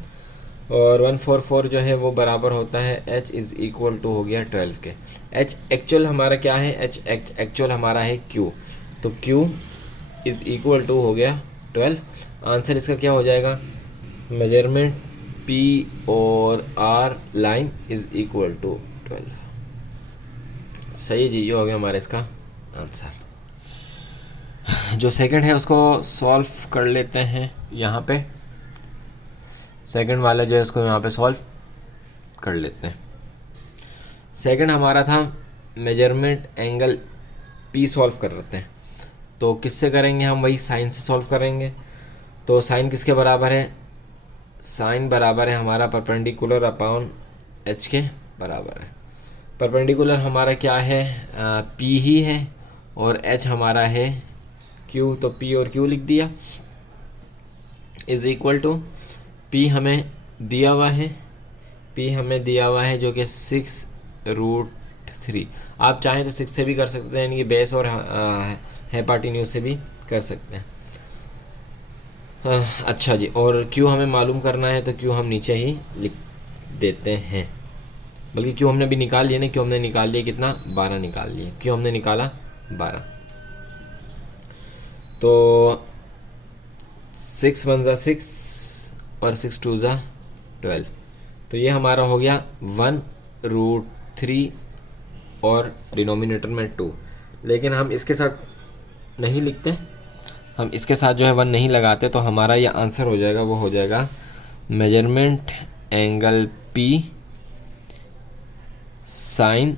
और 144 जो है वो बराबर होता है एच इज़ इक्वल टू हो गया 12 के। एच एक्चुअल हमारा क्या है, एच एक्चुअल हमारा है क्यू, तो क्यू इज़ इक्वल टू हो गया 12। आंसर इसका क्या हो जाएगा, मेजरमेंट पी और R line is equal to 12। सही जी, ये हो गया हमारा इसका आंसर। जो सेकंड है उसको सॉल्व कर लेते हैं यहाँ पे, सेकंड वाला जो है उसको यहाँ पे सॉल्व कर लेते हैं। सेकंड हमारा था मेजरमेंट एंगल पी सॉल्व कर लेते हैं, तो किससे करेंगे हम, वही साइन से सॉल्व करेंगे। तो साइन किसके बराबर है, साइन बराबर है हमारा परपेंडिकुलर अपॉन एच के बराबर है। परपेंडिकुलर हमारा क्या है, पी ही है, और एच हमारा है क्यू, तो पी और क्यू लिख दिया, इज़ इक्वल टू पी हमें दिया हुआ है जो कि 6√3। आप चाहें तो 6 से भी कर सकते हैं, यानी कि बेस और हाइपोटेन्यूज से भी कर सकते हैं। अच्छा जी, और क्यू हमें मालूम करना है तो क्यू हम नीचे ही लिख देते हैं, बल्कि क्यू हमने भी निकाल लिया ना, क्यू हमने निकाल लिया कितना, 12 निकाल लिए, क्यू हमने निकाला 12। तो 6 1 ज़ा 6 और 6 2 ज़ा 12, तो ये हमारा हो गया 1√3 और डिनोमिनेटर में 2। लेकिन हम इसके साथ नहीं लिखते, हम इसके साथ जो है 1 नहीं लगाते, तो हमारा ये आंसर हो जाएगा, वो हो जाएगा measurement angle P sine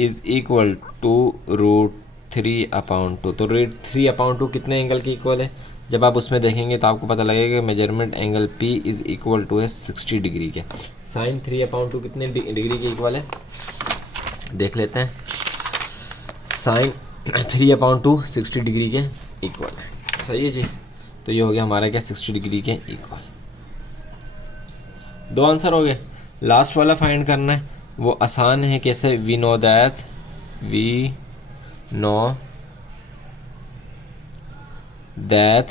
is equal to √3/2। तो √3/2 कितने एंगल के इक्वल है, जब आप उसमें देखेंगे तो आपको पता लगेगा कि measurement angle P is equal to है 60 डिग्री के। साइन 3/2 कितने डिग्री के इक्वल है, देख लेते हैं। साइन 3/2 60 डिग्री के इक्वल है। सही है जी, तो ये हो गया हमारा क्या, 60 डिग्री के इक्वल। 2 आंसर हो गए। लास्ट वाला फाइंड करना है, वो आसान है। कैसे, वी नो दैट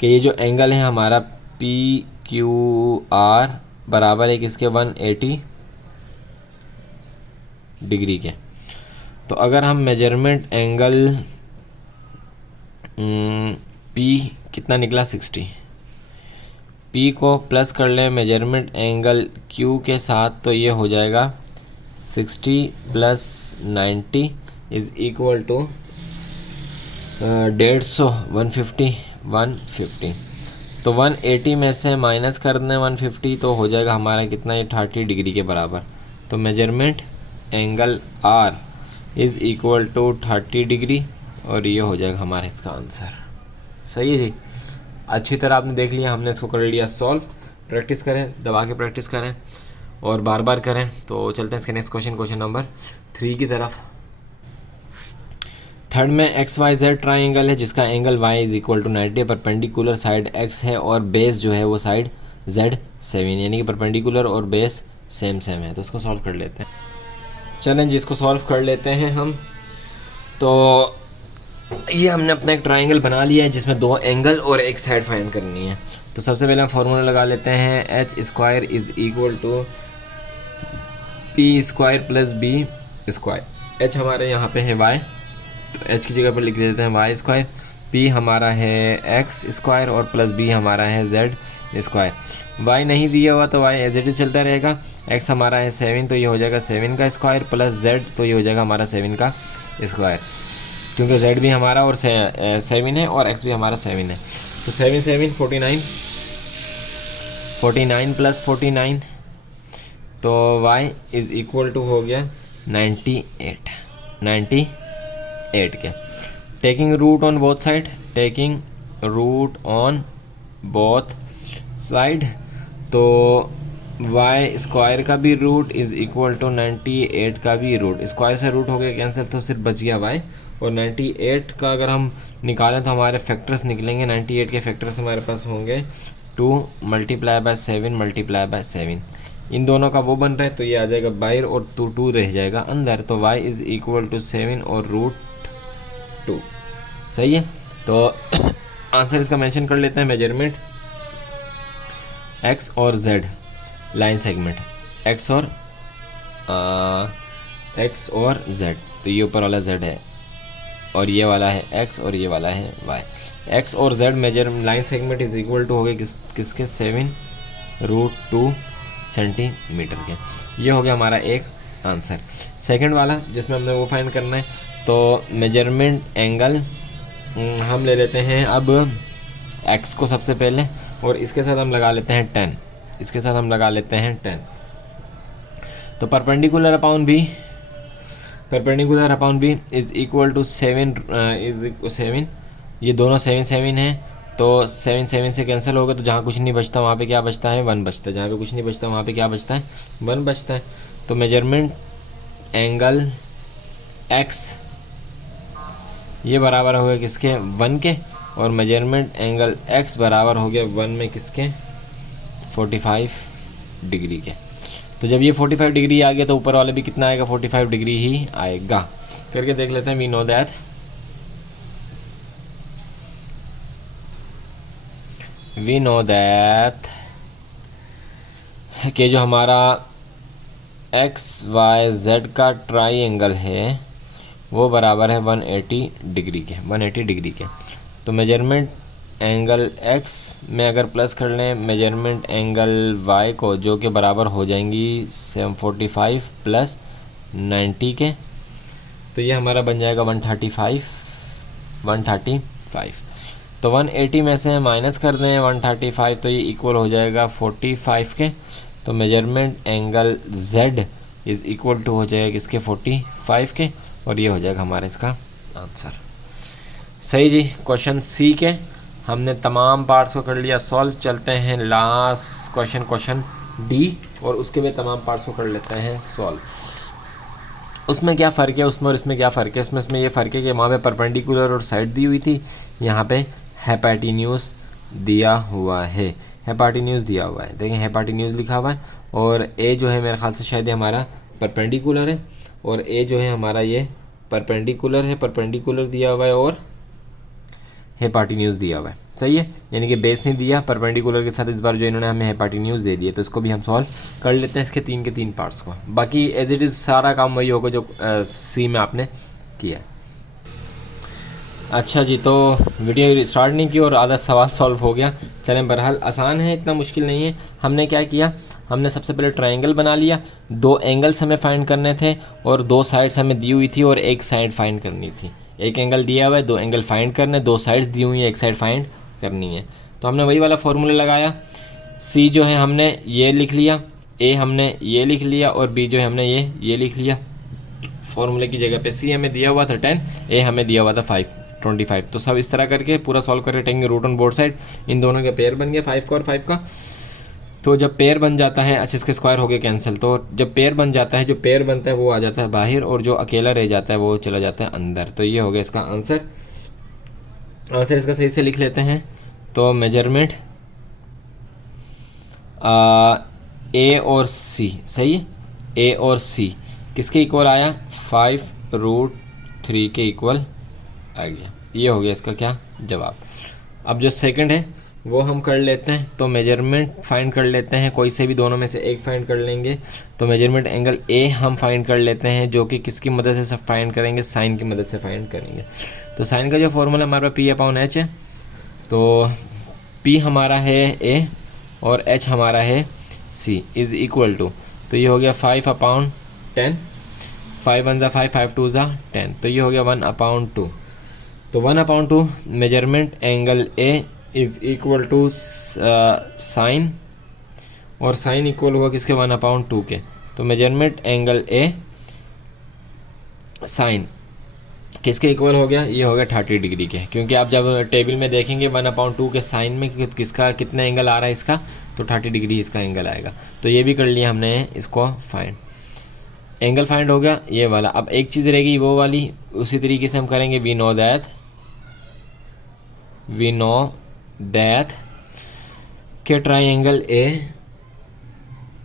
कि ये जो एंगल है हमारा पी क्यू आर बराबर है किसके, 180 डिग्री के। तो अगर हम मेजरमेंट एंगल पी कितना निकला 60, पी को प्लस कर लें मेजरमेंट एंगल क्यू के साथ तो ये हो जाएगा 60 प्लस 90 इज़ इक्वल टू 150 150। तो 180 में से माइनस कर दें 150 तो हो जाएगा हमारा कितना, ये 30 डिग्री के बराबर। तो measurement angle R is equal to 30 degree और ये हो जाएगा हमारा इसका आंसर। सही है जी, अच्छी तरह आपने देख लिया, हमने इसको कर लिया सॉल्व। प्रैक्टिस करें, दबा के प्रैक्टिस करें और बार बार करें। तो चलते हैं इसके नेक्स्ट क्वेश्चन नंबर 3 की तरफ। थर्ड में एक्स वाई जेड ट्राइंगल है जिसका angle y is equal to 90, perpendicular side x है और बेस जो है वो साइड z 7, यानी कि परपेंडिकुलर और बेस सेम है। तो इसको सॉल्व कर लेते हैं। चलें जिसको सॉल्व कर लेते हैं हम। तो ये हमने अपना एक ट्राइंगल बना लिया है जिसमें 2 एंगल और एक साइड फाइंड करनी है। तो सबसे पहले हम फार्मूला लगा लेते हैं, h square is equal to p square plus B square. H हमारे यहाँ पे है वाई, तो एच की जगह पर लिख देते हैं वाई स्क्वायर, पी हमारा है एक्स स्क्वायर और प्लस बी हमारा है जेड स्क्वायर। वाई नहीं दिया हुआ तो वाई एज इट इज चलता रहेगा। एक्स हमारा है 7 तो ये हो जाएगा 7 का स्क्वायर प्लस जेड तो ये हो जाएगा हमारा 7 का स्क्वायर, क्योंकि जेड भी हमारा और 7 है और एक्स भी हमारा 7 है। तो 7 7 49 प्लस 49 तो y इज़ इक्वल टू हो गया 98 के। Taking root on both side, taking root on both side तो y स्क्वायर का भी रूट इज़ इक्वल टू 98 का भी रूट। स्क्वायर से रूट हो गया कैंसिल तो सिर्फ बच गया y, और 98 का अगर हम निकालें तो हमारे फैक्टर्स निकलेंगे। 98 के फैक्टर्स हमारे पास होंगे 2 मल्टीप्लाई बाय 7 मल्टीप्लाई बाय 7, इन दोनों का वो बन रहा है तो ये आ जाएगा बाहर और 2 रह जाएगा अंदर। तो y इज़ इक्वल टू 7 और रूट 2। सही है, तो आंसर इसका मेंशन कर लेते हैं। मेजरमेंट x और z लाइन सेगमेंट, x और z, तो ये ऊपर वाला z है और ये वाला है x और ये वाला है y। x और z measure line segment is equal to हो गए किसके 7√2 सेंटीमीटर के। ये हो गया हमारा एक आंसर। सेकंड वाला जिसमें हमने वो फाइंड करना है, तो मेजरमेंट एंगल हम ले लेते हैं अब x को सबसे पहले और इसके साथ हम लगा लेते हैं 10, इसके साथ हम लगा लेते हैं 10। तो perpendicular upon b is equal to 7, ये दोनों 7 हैं तो 7 से कैंसिल हो गए, तो जहाँ कुछ नहीं बचता वहाँ पे क्या बचता है 1 बचता है, जहाँ पे कुछ नहीं बचता वहाँ पे क्या बचता है 1 बचता है। तो मेजरमेंट एंगल x ये बराबर हो गया किसके 1 के, और मेजरमेंट एंगल x बराबर हो गया 1 में किसके 45 डिग्री के। तो जब ये 45 डिग्री आ गया तो ऊपर वाले भी कितना आएगा 45 डिग्री ही आएगा। करके देख लेते हैं। वी नो दैट कि जो हमारा एक्स वाई जेड का ट्राइंगल है वो बराबर है 180 डिग्री के। तो मेजरमेंट एंगल x में अगर प्लस कर लें मेजरमेंट एंगल y को, जो कि बराबर हो जाएंगी 45 प्लस 90 के, तो ये हमारा बन जाएगा 135। तो 180 में से माइनस कर दें 135 तो ये इक्वल हो जाएगा 45 के। तो measurement angle z is equal to हो जाएगा इसके 45 के, और ये हो जाएगा हमारा इसका आंसर। सही जी, क्वेश्चन सी के हमने तमाम पार्ट्स को कर लिया सॉल्व। चलते हैं लास्ट क्वेश्चन डी, और उसके भी तमाम पार्ट्स को कर लेते हैं सॉल्व। उसमें क्या फ़र्क है उसमें और इसमें क्या फ़र्क है? इसमें ये फ़र्क है कि वहाँ पे परपेंडिकुलर और साइड दी हुई थी, यहाँ पे हेपाटिन्यूस दिया हुआ है। देखें हेपाटिन्यूस लिखा हुआ है, और ए जो है मेरे ख्याल से शायद हमारा परपेंडिकुलर है, और ए जो है हमारा ये परपेंडिकुलर दिया हुआ है, और हेपार्टिन्यूज़ दिया हुआ है, सही है, यानी कि बेस नहीं दिया परपेंडिकुलर के साथ, इस बार जो इन्होंने हमें हेपार्टिन्यूज़ दे दिए, तो इसको भी हम सॉल्व कर लेते हैं इसके तीन के तीन पार्ट्स को। बाकी एज इट इज़ सारा काम वही होगा जो सी में आपने किया है। अच्छा जी, तो वीडियो स्टार्ट नहीं की और आधा सवाल सॉल्व हो गया। चलें, बहरहाल आसान है, इतना मुश्किल नहीं है। हमने क्या किया, हमने सबसे पहले ट्रायंगल बना लिया, दो एंगल्स हमें फाइंड करने थे और दो साइड्स हमें दी हुई थी और एक साइड फाइंड करनी थी। एक एंगल दिया हुआ है, दो एंगल फाइंड करने, दो साइड्स दी हुई हैं, एक साइड फाइंड करनी है। तो हमने वही वाला फार्मूला लगाया। सी जो है हमने ये लिख लिया, ए हमने ये लिख लिया और बी जो है हमने ये लिख लिया। फार्मूले की जगह पे सी हमें दिया हुआ था 10, ए हमें दिया हुआ था 25। तो सब इस तरह करके पूरा सॉल्व करके टेंगे रूट ऑन बोथ साइड। इन दोनों के पेयर बन गए 5 का और 5 का। तो जब पेयर बन जाता है, अच्छा इसके स्क्वायर हो गए कैंसिल, तो जब पेयर बन जाता है, जो पेयर बनता है वो आ जाता है बाहर और जो अकेला रह जाता है वो चला जाता है अंदर। तो ये हो गया इसका आंसर। आंसर इसका सही से लिख लेते हैं। तो मेजरमेंट ए और सी, सही है, ए और सी किसके इक्वल आया, 5√3 के इक्वल आ गया। ये हो गया इसका क्या जवाब। अब जो सेकंड है वो हम कर लेते हैं। तो मेजरमेंट फाइंड कर लेते हैं, कोई से भी दोनों में से एक फाइंड कर लेंगे। तो मेजरमेंट एंगल ए हम फाइंड कर लेते हैं, जो कि किसकी मदद से सब फाइंड करेंगे, साइन की मदद से फाइंड करेंगे। तो साइन का जो फॉर्मूला हमारा P/H है, तो P हमारा है ए और H हमारा है C इज़ इक्वल टू, तो ये हो गया 5/10, 5 1 ज़ा 5, 5 2 ज़ा 10, तो ये हो गया 1/2। तो 1/2 measurement angle A is equal to sine, और साइन इक्वल हुआ किसके, 1/2 के। तो मेजरमेंट एंगल ए साइन किसके इक्वल हो गया, ये हो गया 30 डिग्री के। क्योंकि आप जब टेबल में देखेंगे 1/2 के साइन में किसका कितना एंगल आ रहा है इसका, तो 30 डिग्री इसका एंगल आएगा। तो ये भी कर लिया हमने इसको फाइंड, एंगल फाइंड हो गया ये वाला। अब एक चीज़ रहेगी वो वाली, उसी तरीके से हम करेंगे। वी नो दैट के triangle A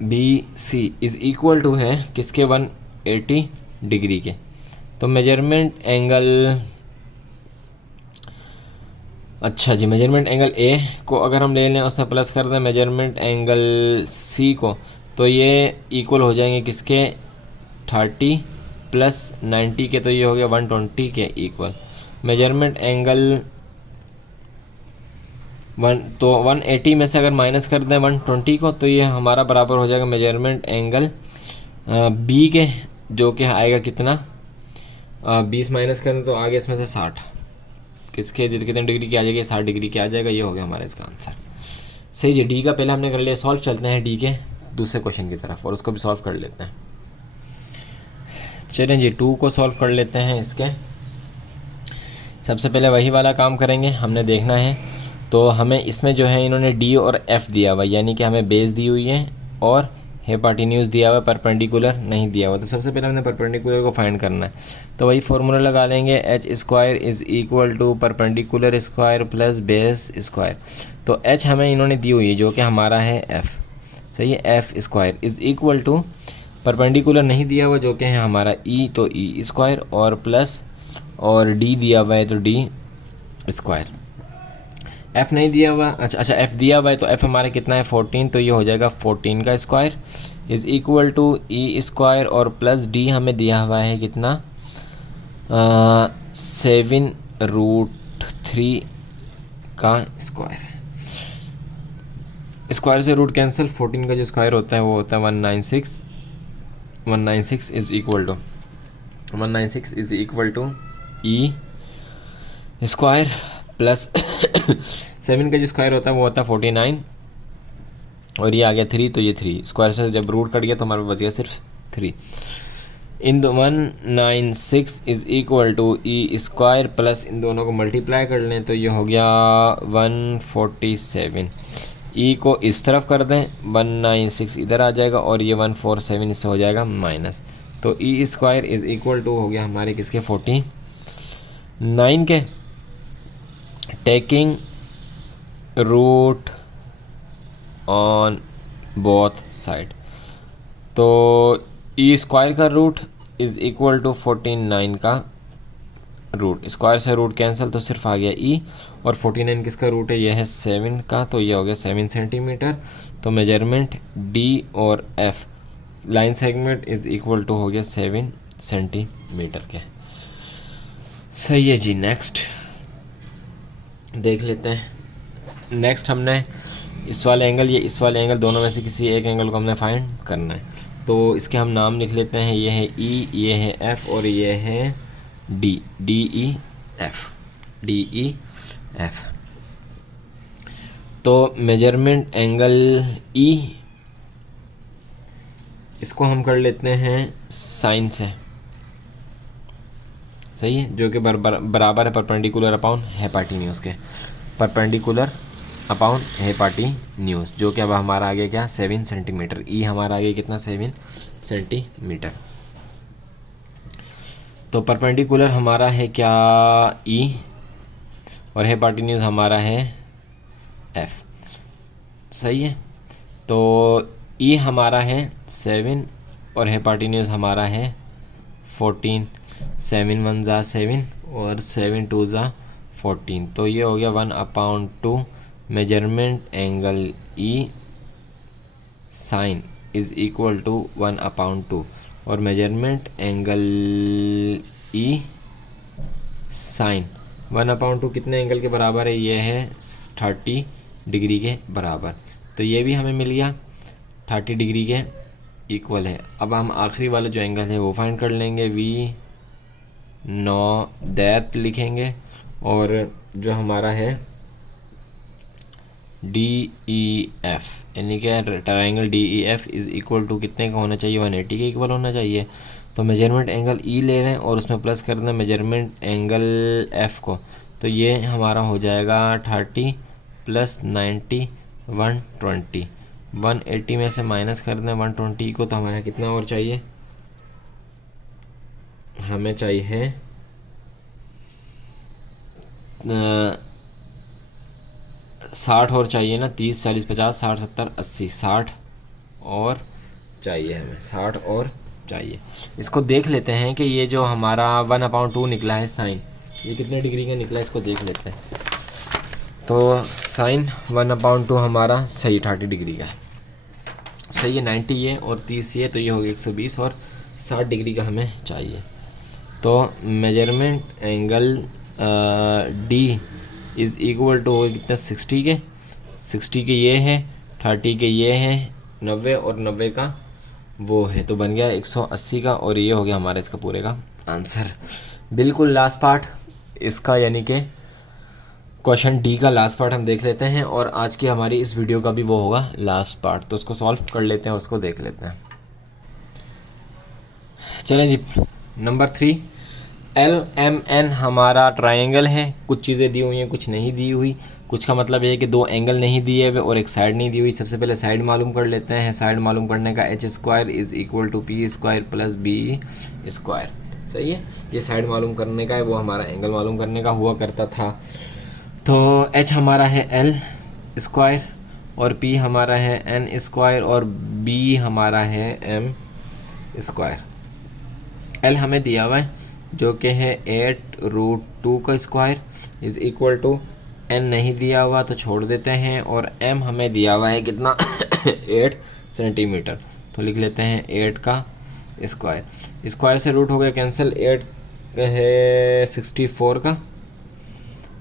B C is equal to है किसके, 180 डिग्री के। तो मेजरमेंट एंगल, अच्छा जी, मेजरमेंट एंगल ए को अगर हम ले लें उसमें प्लस कर दें मेजरमेंट एंगल सी को, तो ये इक्वल हो जाएंगे किसके, 30 + 90 के। तो ये हो गया 120 के इक्वल। मेजरमेंट एंगल 180 में से अगर माइनस कर दें 120 को, तो ये हमारा बराबर हो जाएगा मेजरमेंट एंगल बी के, जो कि आएगा कितना, 20 माइनस करें तो आगे इसमें से 60, किसके कितने डिग्री की आ जाएगी, 60 डिग्री की आ जाएगा। ये हो गया हमारा इसका आंसर। सही जी, डी का पहले हमने कर लिया सॉल्व। चलते हैं डी के दूसरे क्वेश्चन की तरफ और उसको भी सॉल्व कर लेते हैं। चलें जी, 2 को सॉल्व कर लेते हैं। इसके सबसे पहले वही वाला काम करेंगे, हमने देखना है। तो हमें इसमें जो है इन्होंने डी और एफ दिया हुआ, यानी कि हमें बेस दी हुई है और हेपार्टिन्यूज़ दिया हुआ है, परपेंडिकुलर नहीं दिया हुआ। तो सबसे पहले हमने परपेंडिकुलर को फाइंड करना है। तो वही फार्मूला लगा लेंगे, H² is equal to perpendicular square plus base square. तो H हमें इन्होंने दी हुई है, जो कि हमारा है F, सही है, F² is equal to perpendicular नहीं दिया हुआ, जो कि है हमारा E, तो E² और प्लस और D दिया हुआ है, तो D²। F नहीं दिया हुआ, अच्छा F दिया हुआ है, तो F हमारा कितना है, 14, तो ये हो जाएगा 14 का square is equal to E² और प्लस D हमें दिया हुआ है कितना, 7√3 का स्क्वायर। स्क्वायर से रूट कैंसिल, 14 का जो स्क्वायर होता है वो होता है 196। 196 is equal to E² plus 7 का जो स्क्वायर होता है वो होता है 49, और ये आ गया 3, तो ये 3 स्क्वायर से जब रूट कट गया तो हमारे पास बच गया सिर्फ 3। इन 196 is equal to E² plus इन दोनों को मल्टीप्लाई कर लें, तो ये हो गया 147। E को इस तरफ कर दें, 196 इधर आ जाएगा और ये 147 इससे हो जाएगा माइनस। तो E² इज़ इक्वल टू हो गया हमारे किसके, 49 के। Taking root on both side, तो E² का रूट इज़ इक्वल टू 49 का रूट, स्क्वायर से रूट कैंसिल, तो सिर्फ आ गया E, और 49 किसका रूट है, ये है 7 का, तो ये हो गया 7 सेंटीमीटर। तो मेजरमेंट डी और F line segment is equal to हो गया 7 सेंटीमीटर के। सही है जी। नेक्स्ट देख लेते हैं। नेक्स्ट हमने इस वाले एंगल, ये इस वाले एंगल, दोनों में से किसी एक एंगल को हमने फाइंड करना है। तो इसके हम नाम लिख लेते हैं। ये है ई, ये है एफ और ये है D, D E F, D E F. तो मेजरमेंट एंगल ई, इसको हम कर लेते हैं साइन से, सही है, जो कि बराबर है परपेंडिकुलर अपॉन हेपाटीन्यूज के, परपेंडिकुलर अपॉन हेपाटीन्यूज, जो कि अब हमारा आ गया क्या 7 सेंटीमीटर। ई हमारा आ गया कितना 7 सेंटीमीटर। तो परपेंडिकुलर हमारा है क्या ई और हेपाटीन्यूज हमारा है एफ, सही है। तो ई हमारा है 7 और हेपाटीन्यूज हमारा है 14। 7 1 ज़ा 7 और 7 2 ज़ा 14। तो ये हो गया 1/2 measurement angle E sine is equal to 1/2 और मेजरमेंट एंगल ई साइन 1/2 कितने एंगल के बराबर है, ये है 30 डिग्री के बराबर। तो ये भी हमें मिल गया 30 डिग्री के इक्वल है। अब हम आखिरी वाला जो एंगल है वो फाइंड कर लेंगे, वी नो दैट लिखेंगे, और जो हमारा है डी ई एफ, यानी कि triangle D E F is equal to कितने का होना चाहिए, 180 के इक्वल होना चाहिए। तो मेजरमेंट एंगल ई ले रहे हैं और उसमें प्लस कर दें मेजरमेंट एंगल एफ को, तो ये हमारा हो जाएगा 30 + 90 120। 180 में से माइनस कर दें 120 को, तो हमारे कितना और चाहिए, हमें चाहिए 60 और चाहिए ना, 30 40 50 60 70 80, 60 और चाहिए, हमें 60 और चाहिए। इसको देख लेते हैं कि ये जो हमारा 1/2 निकला है साइन, ये कितने डिग्री का निकला है, इसको देख लेते हैं। तो साइन 1/2 हमारा सही 30 डिग्री का है, सही है। 90 ये और 30 ये, तो ये हो गया 120 और 60 डिग्री का हमें चाहिए। तो measurement angle D is equal to हो कितना 60 के, 60 के ये है, 30 के ये है, 90 और 90 का वो है, तो बन गया 180 का, और ये हो गया हमारा इसका पूरे का आंसर। बिल्कुल लास्ट पार्ट इसका, यानी कि क्वेश्चन डी का लास्ट पार्ट हम देख लेते हैं, और आज की हमारी इस वीडियो का भी वो होगा लास्ट पार्ट, तो उसको सॉल्व कर लेते हैं और उसको देख लेते हैं। चलें जी, नंबर 3, LMN हमारा ट्रायंगल है। कुछ चीज़ें दी हुई हैं, कुछ नहीं दी हुई। कुछ का मतलब ये है कि 2 एंगल नहीं दिए हुए और एक साइड नहीं दी हुई। सबसे पहले साइड मालूम कर लेते हैं। साइड मालूम करने का h² is equal to p² + b², सही है। ये साइड मालूम करने का है, वो हमारा एंगल मालूम करने का हुआ करता था। तो h हमारा है l² और p हमारा है n² और b हमारा है m²। l हमें दिया हुआ है जो कि है 8√2 का square is equal to, n नहीं दिया हुआ तो छोड़ देते हैं, और m हमें दिया हुआ है कितना 8 सेंटीमीटर, तो लिख लेते हैं 8 का स्क्वायर। स्क्वायर से रूट हो गया कैंसिल, 8 है 64 का,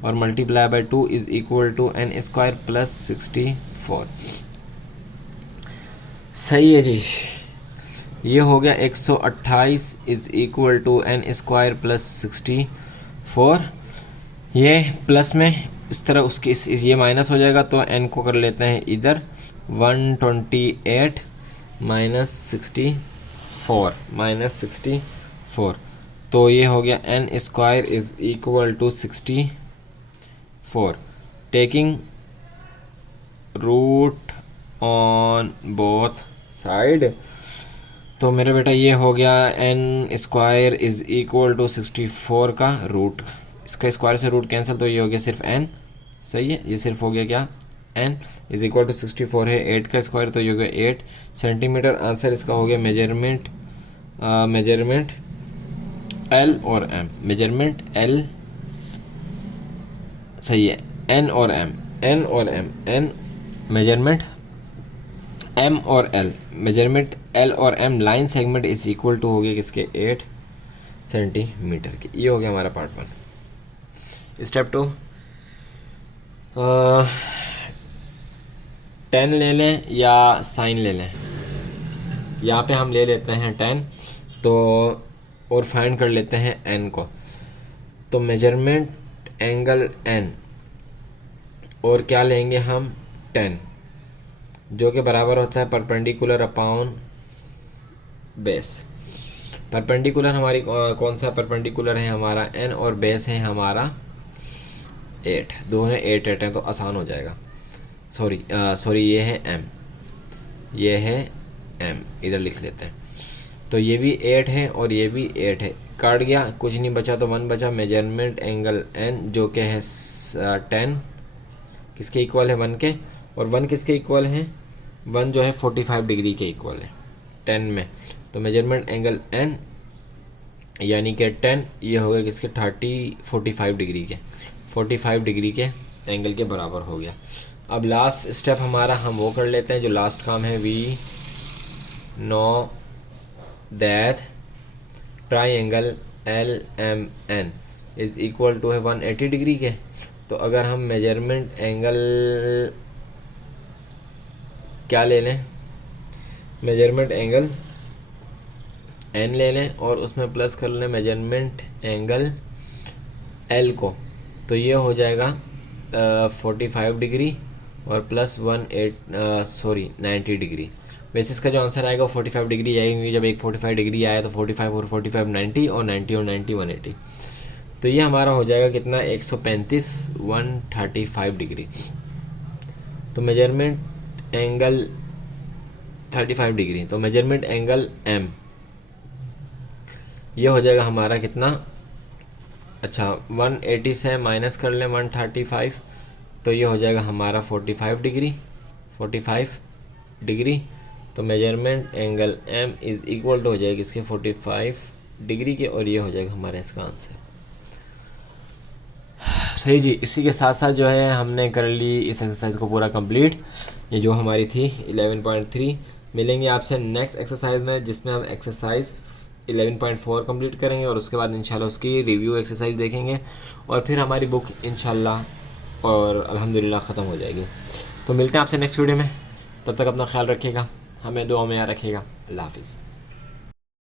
और multiply by 2 is equal to n² + 64, सही है जी। ये हो गया 128 इज़ इक्वल टू n² + 64। ये प्लस में इस तरह उसके ये माइनस हो जाएगा, तो n को कर लेते हैं इधर, 128 - 64, तो ये हो गया n² is equal to 64, taking root on both side. तो मेरे बेटा ये हो गया n² इज़ इक्वल टू 64 का रूट, इसका स्क्वायर से रूट कैंसिल, तो ये हो गया सिर्फ n, सही है। ये सिर्फ हो गया क्या n इज़ इक्वल टू 64 है 8 का स्क्वायर, तो ये हो गया 8 सेंटीमीटर। आंसर इसका हो गया मेजरमेंट L और M, मेजरमेंट L, सही है, एन और एम, एन और एम, एन मेजरमेंट, एम और एल मेजरमेंट, एल और M line segment is equal to हो गया किसके 8 सेंटीमीटर के। ये हो गया हमारा पार्ट 1। स्टेप 2, 10 ले लें या साइन ले लें। यहाँ पे हम ले लेते हैं 10 तो, और फाइंड कर लेते हैं एन को। तो मेजरमेंट एंगल एन और क्या लेंगे हम 10, जो कि बराबर होता है परपेंडिकुलर अपॉन बेस। परपेंडिकुलर हमारी कौन सा परपेंडिकुलर है हमारा एन, और बेस है हमारा 8, दोनों 8 8 हैं तो आसान हो जाएगा। सॉरी ये है एम, ये है एम, इधर लिख लेते हैं। तो ये भी 8 है और ये भी 8 है, काट गया, कुछ नहीं बचा तो 1 बचा। मेजरमेंट एंगल एन जो कि है 10 किसके इक्वल है 1 के, और 1 किसके इक्वल है, 1 जो है 45 डिग्री के इक्वल है 10 में। तो मेजरमेंट एंगल एन यानी कि 10 ये हो गया किसके 45 डिग्री के, 45 डिग्री के एंगल के बराबर हो गया। अब लास्ट स्टेप हमारा हम वो कर लेते हैं जो लास्ट काम है। We know that triangle L M N is equal to है 180 डिग्री के। तो अगर हम मेजरमेंट एंगल क्या ले लें, मेजरमेंट एंगल एन ले लें और उसमें प्लस कर लें मेजरमेंट एंगल एल को, तो ये हो जाएगा 45 डिग्री और प्लस 90 डिग्री। वैसे इसका जो आंसर आएगा वो 45 डिग्री आएगी। जब एक 45 डिग्री आया तो 45 और 45 90 और 90 और 90 180। तो ये हमारा हो जाएगा कितना 135 135 डिग्री। तो मेजरमेंट एंगल 35 डिग्री, तो मेजरमेंट एंगल एम ये हो जाएगा हमारा कितना, अच्छा 180 से माइनस कर लें 135, तो ये हो जाएगा हमारा 45 डिग्री, 45 डिग्री। तो measurement angle M is equal to हो जाएगा इसके 45 डिग्री के, और ये हो जाएगा हमारा इसका आंसर। सही जी। इसी के साथ साथ जो है हमने कर ली इस एक्सरसाइज को पूरा कंप्लीट, ये जो हमारी थी 11.3। मिलेंगे आपसे नेक्स्ट एक्सरसाइज में जिसमें हम एक्सरसाइज 11.4 कंप्लीट करेंगे और उसके बाद इंशाल्लाह उसकी रिव्यू एक्सरसाइज देखेंगे और फिर हमारी बुक इंशाल्लाह और अल्हम्दुलिल्लाह ख़त्म हो जाएगी। तो मिलते हैं आपसे नेक्स्ट वीडियो में, तब तक अपना ख्याल रखिएगा, हमें दुआ में याद रखिएगा। अल्लाह हाफ़िज़।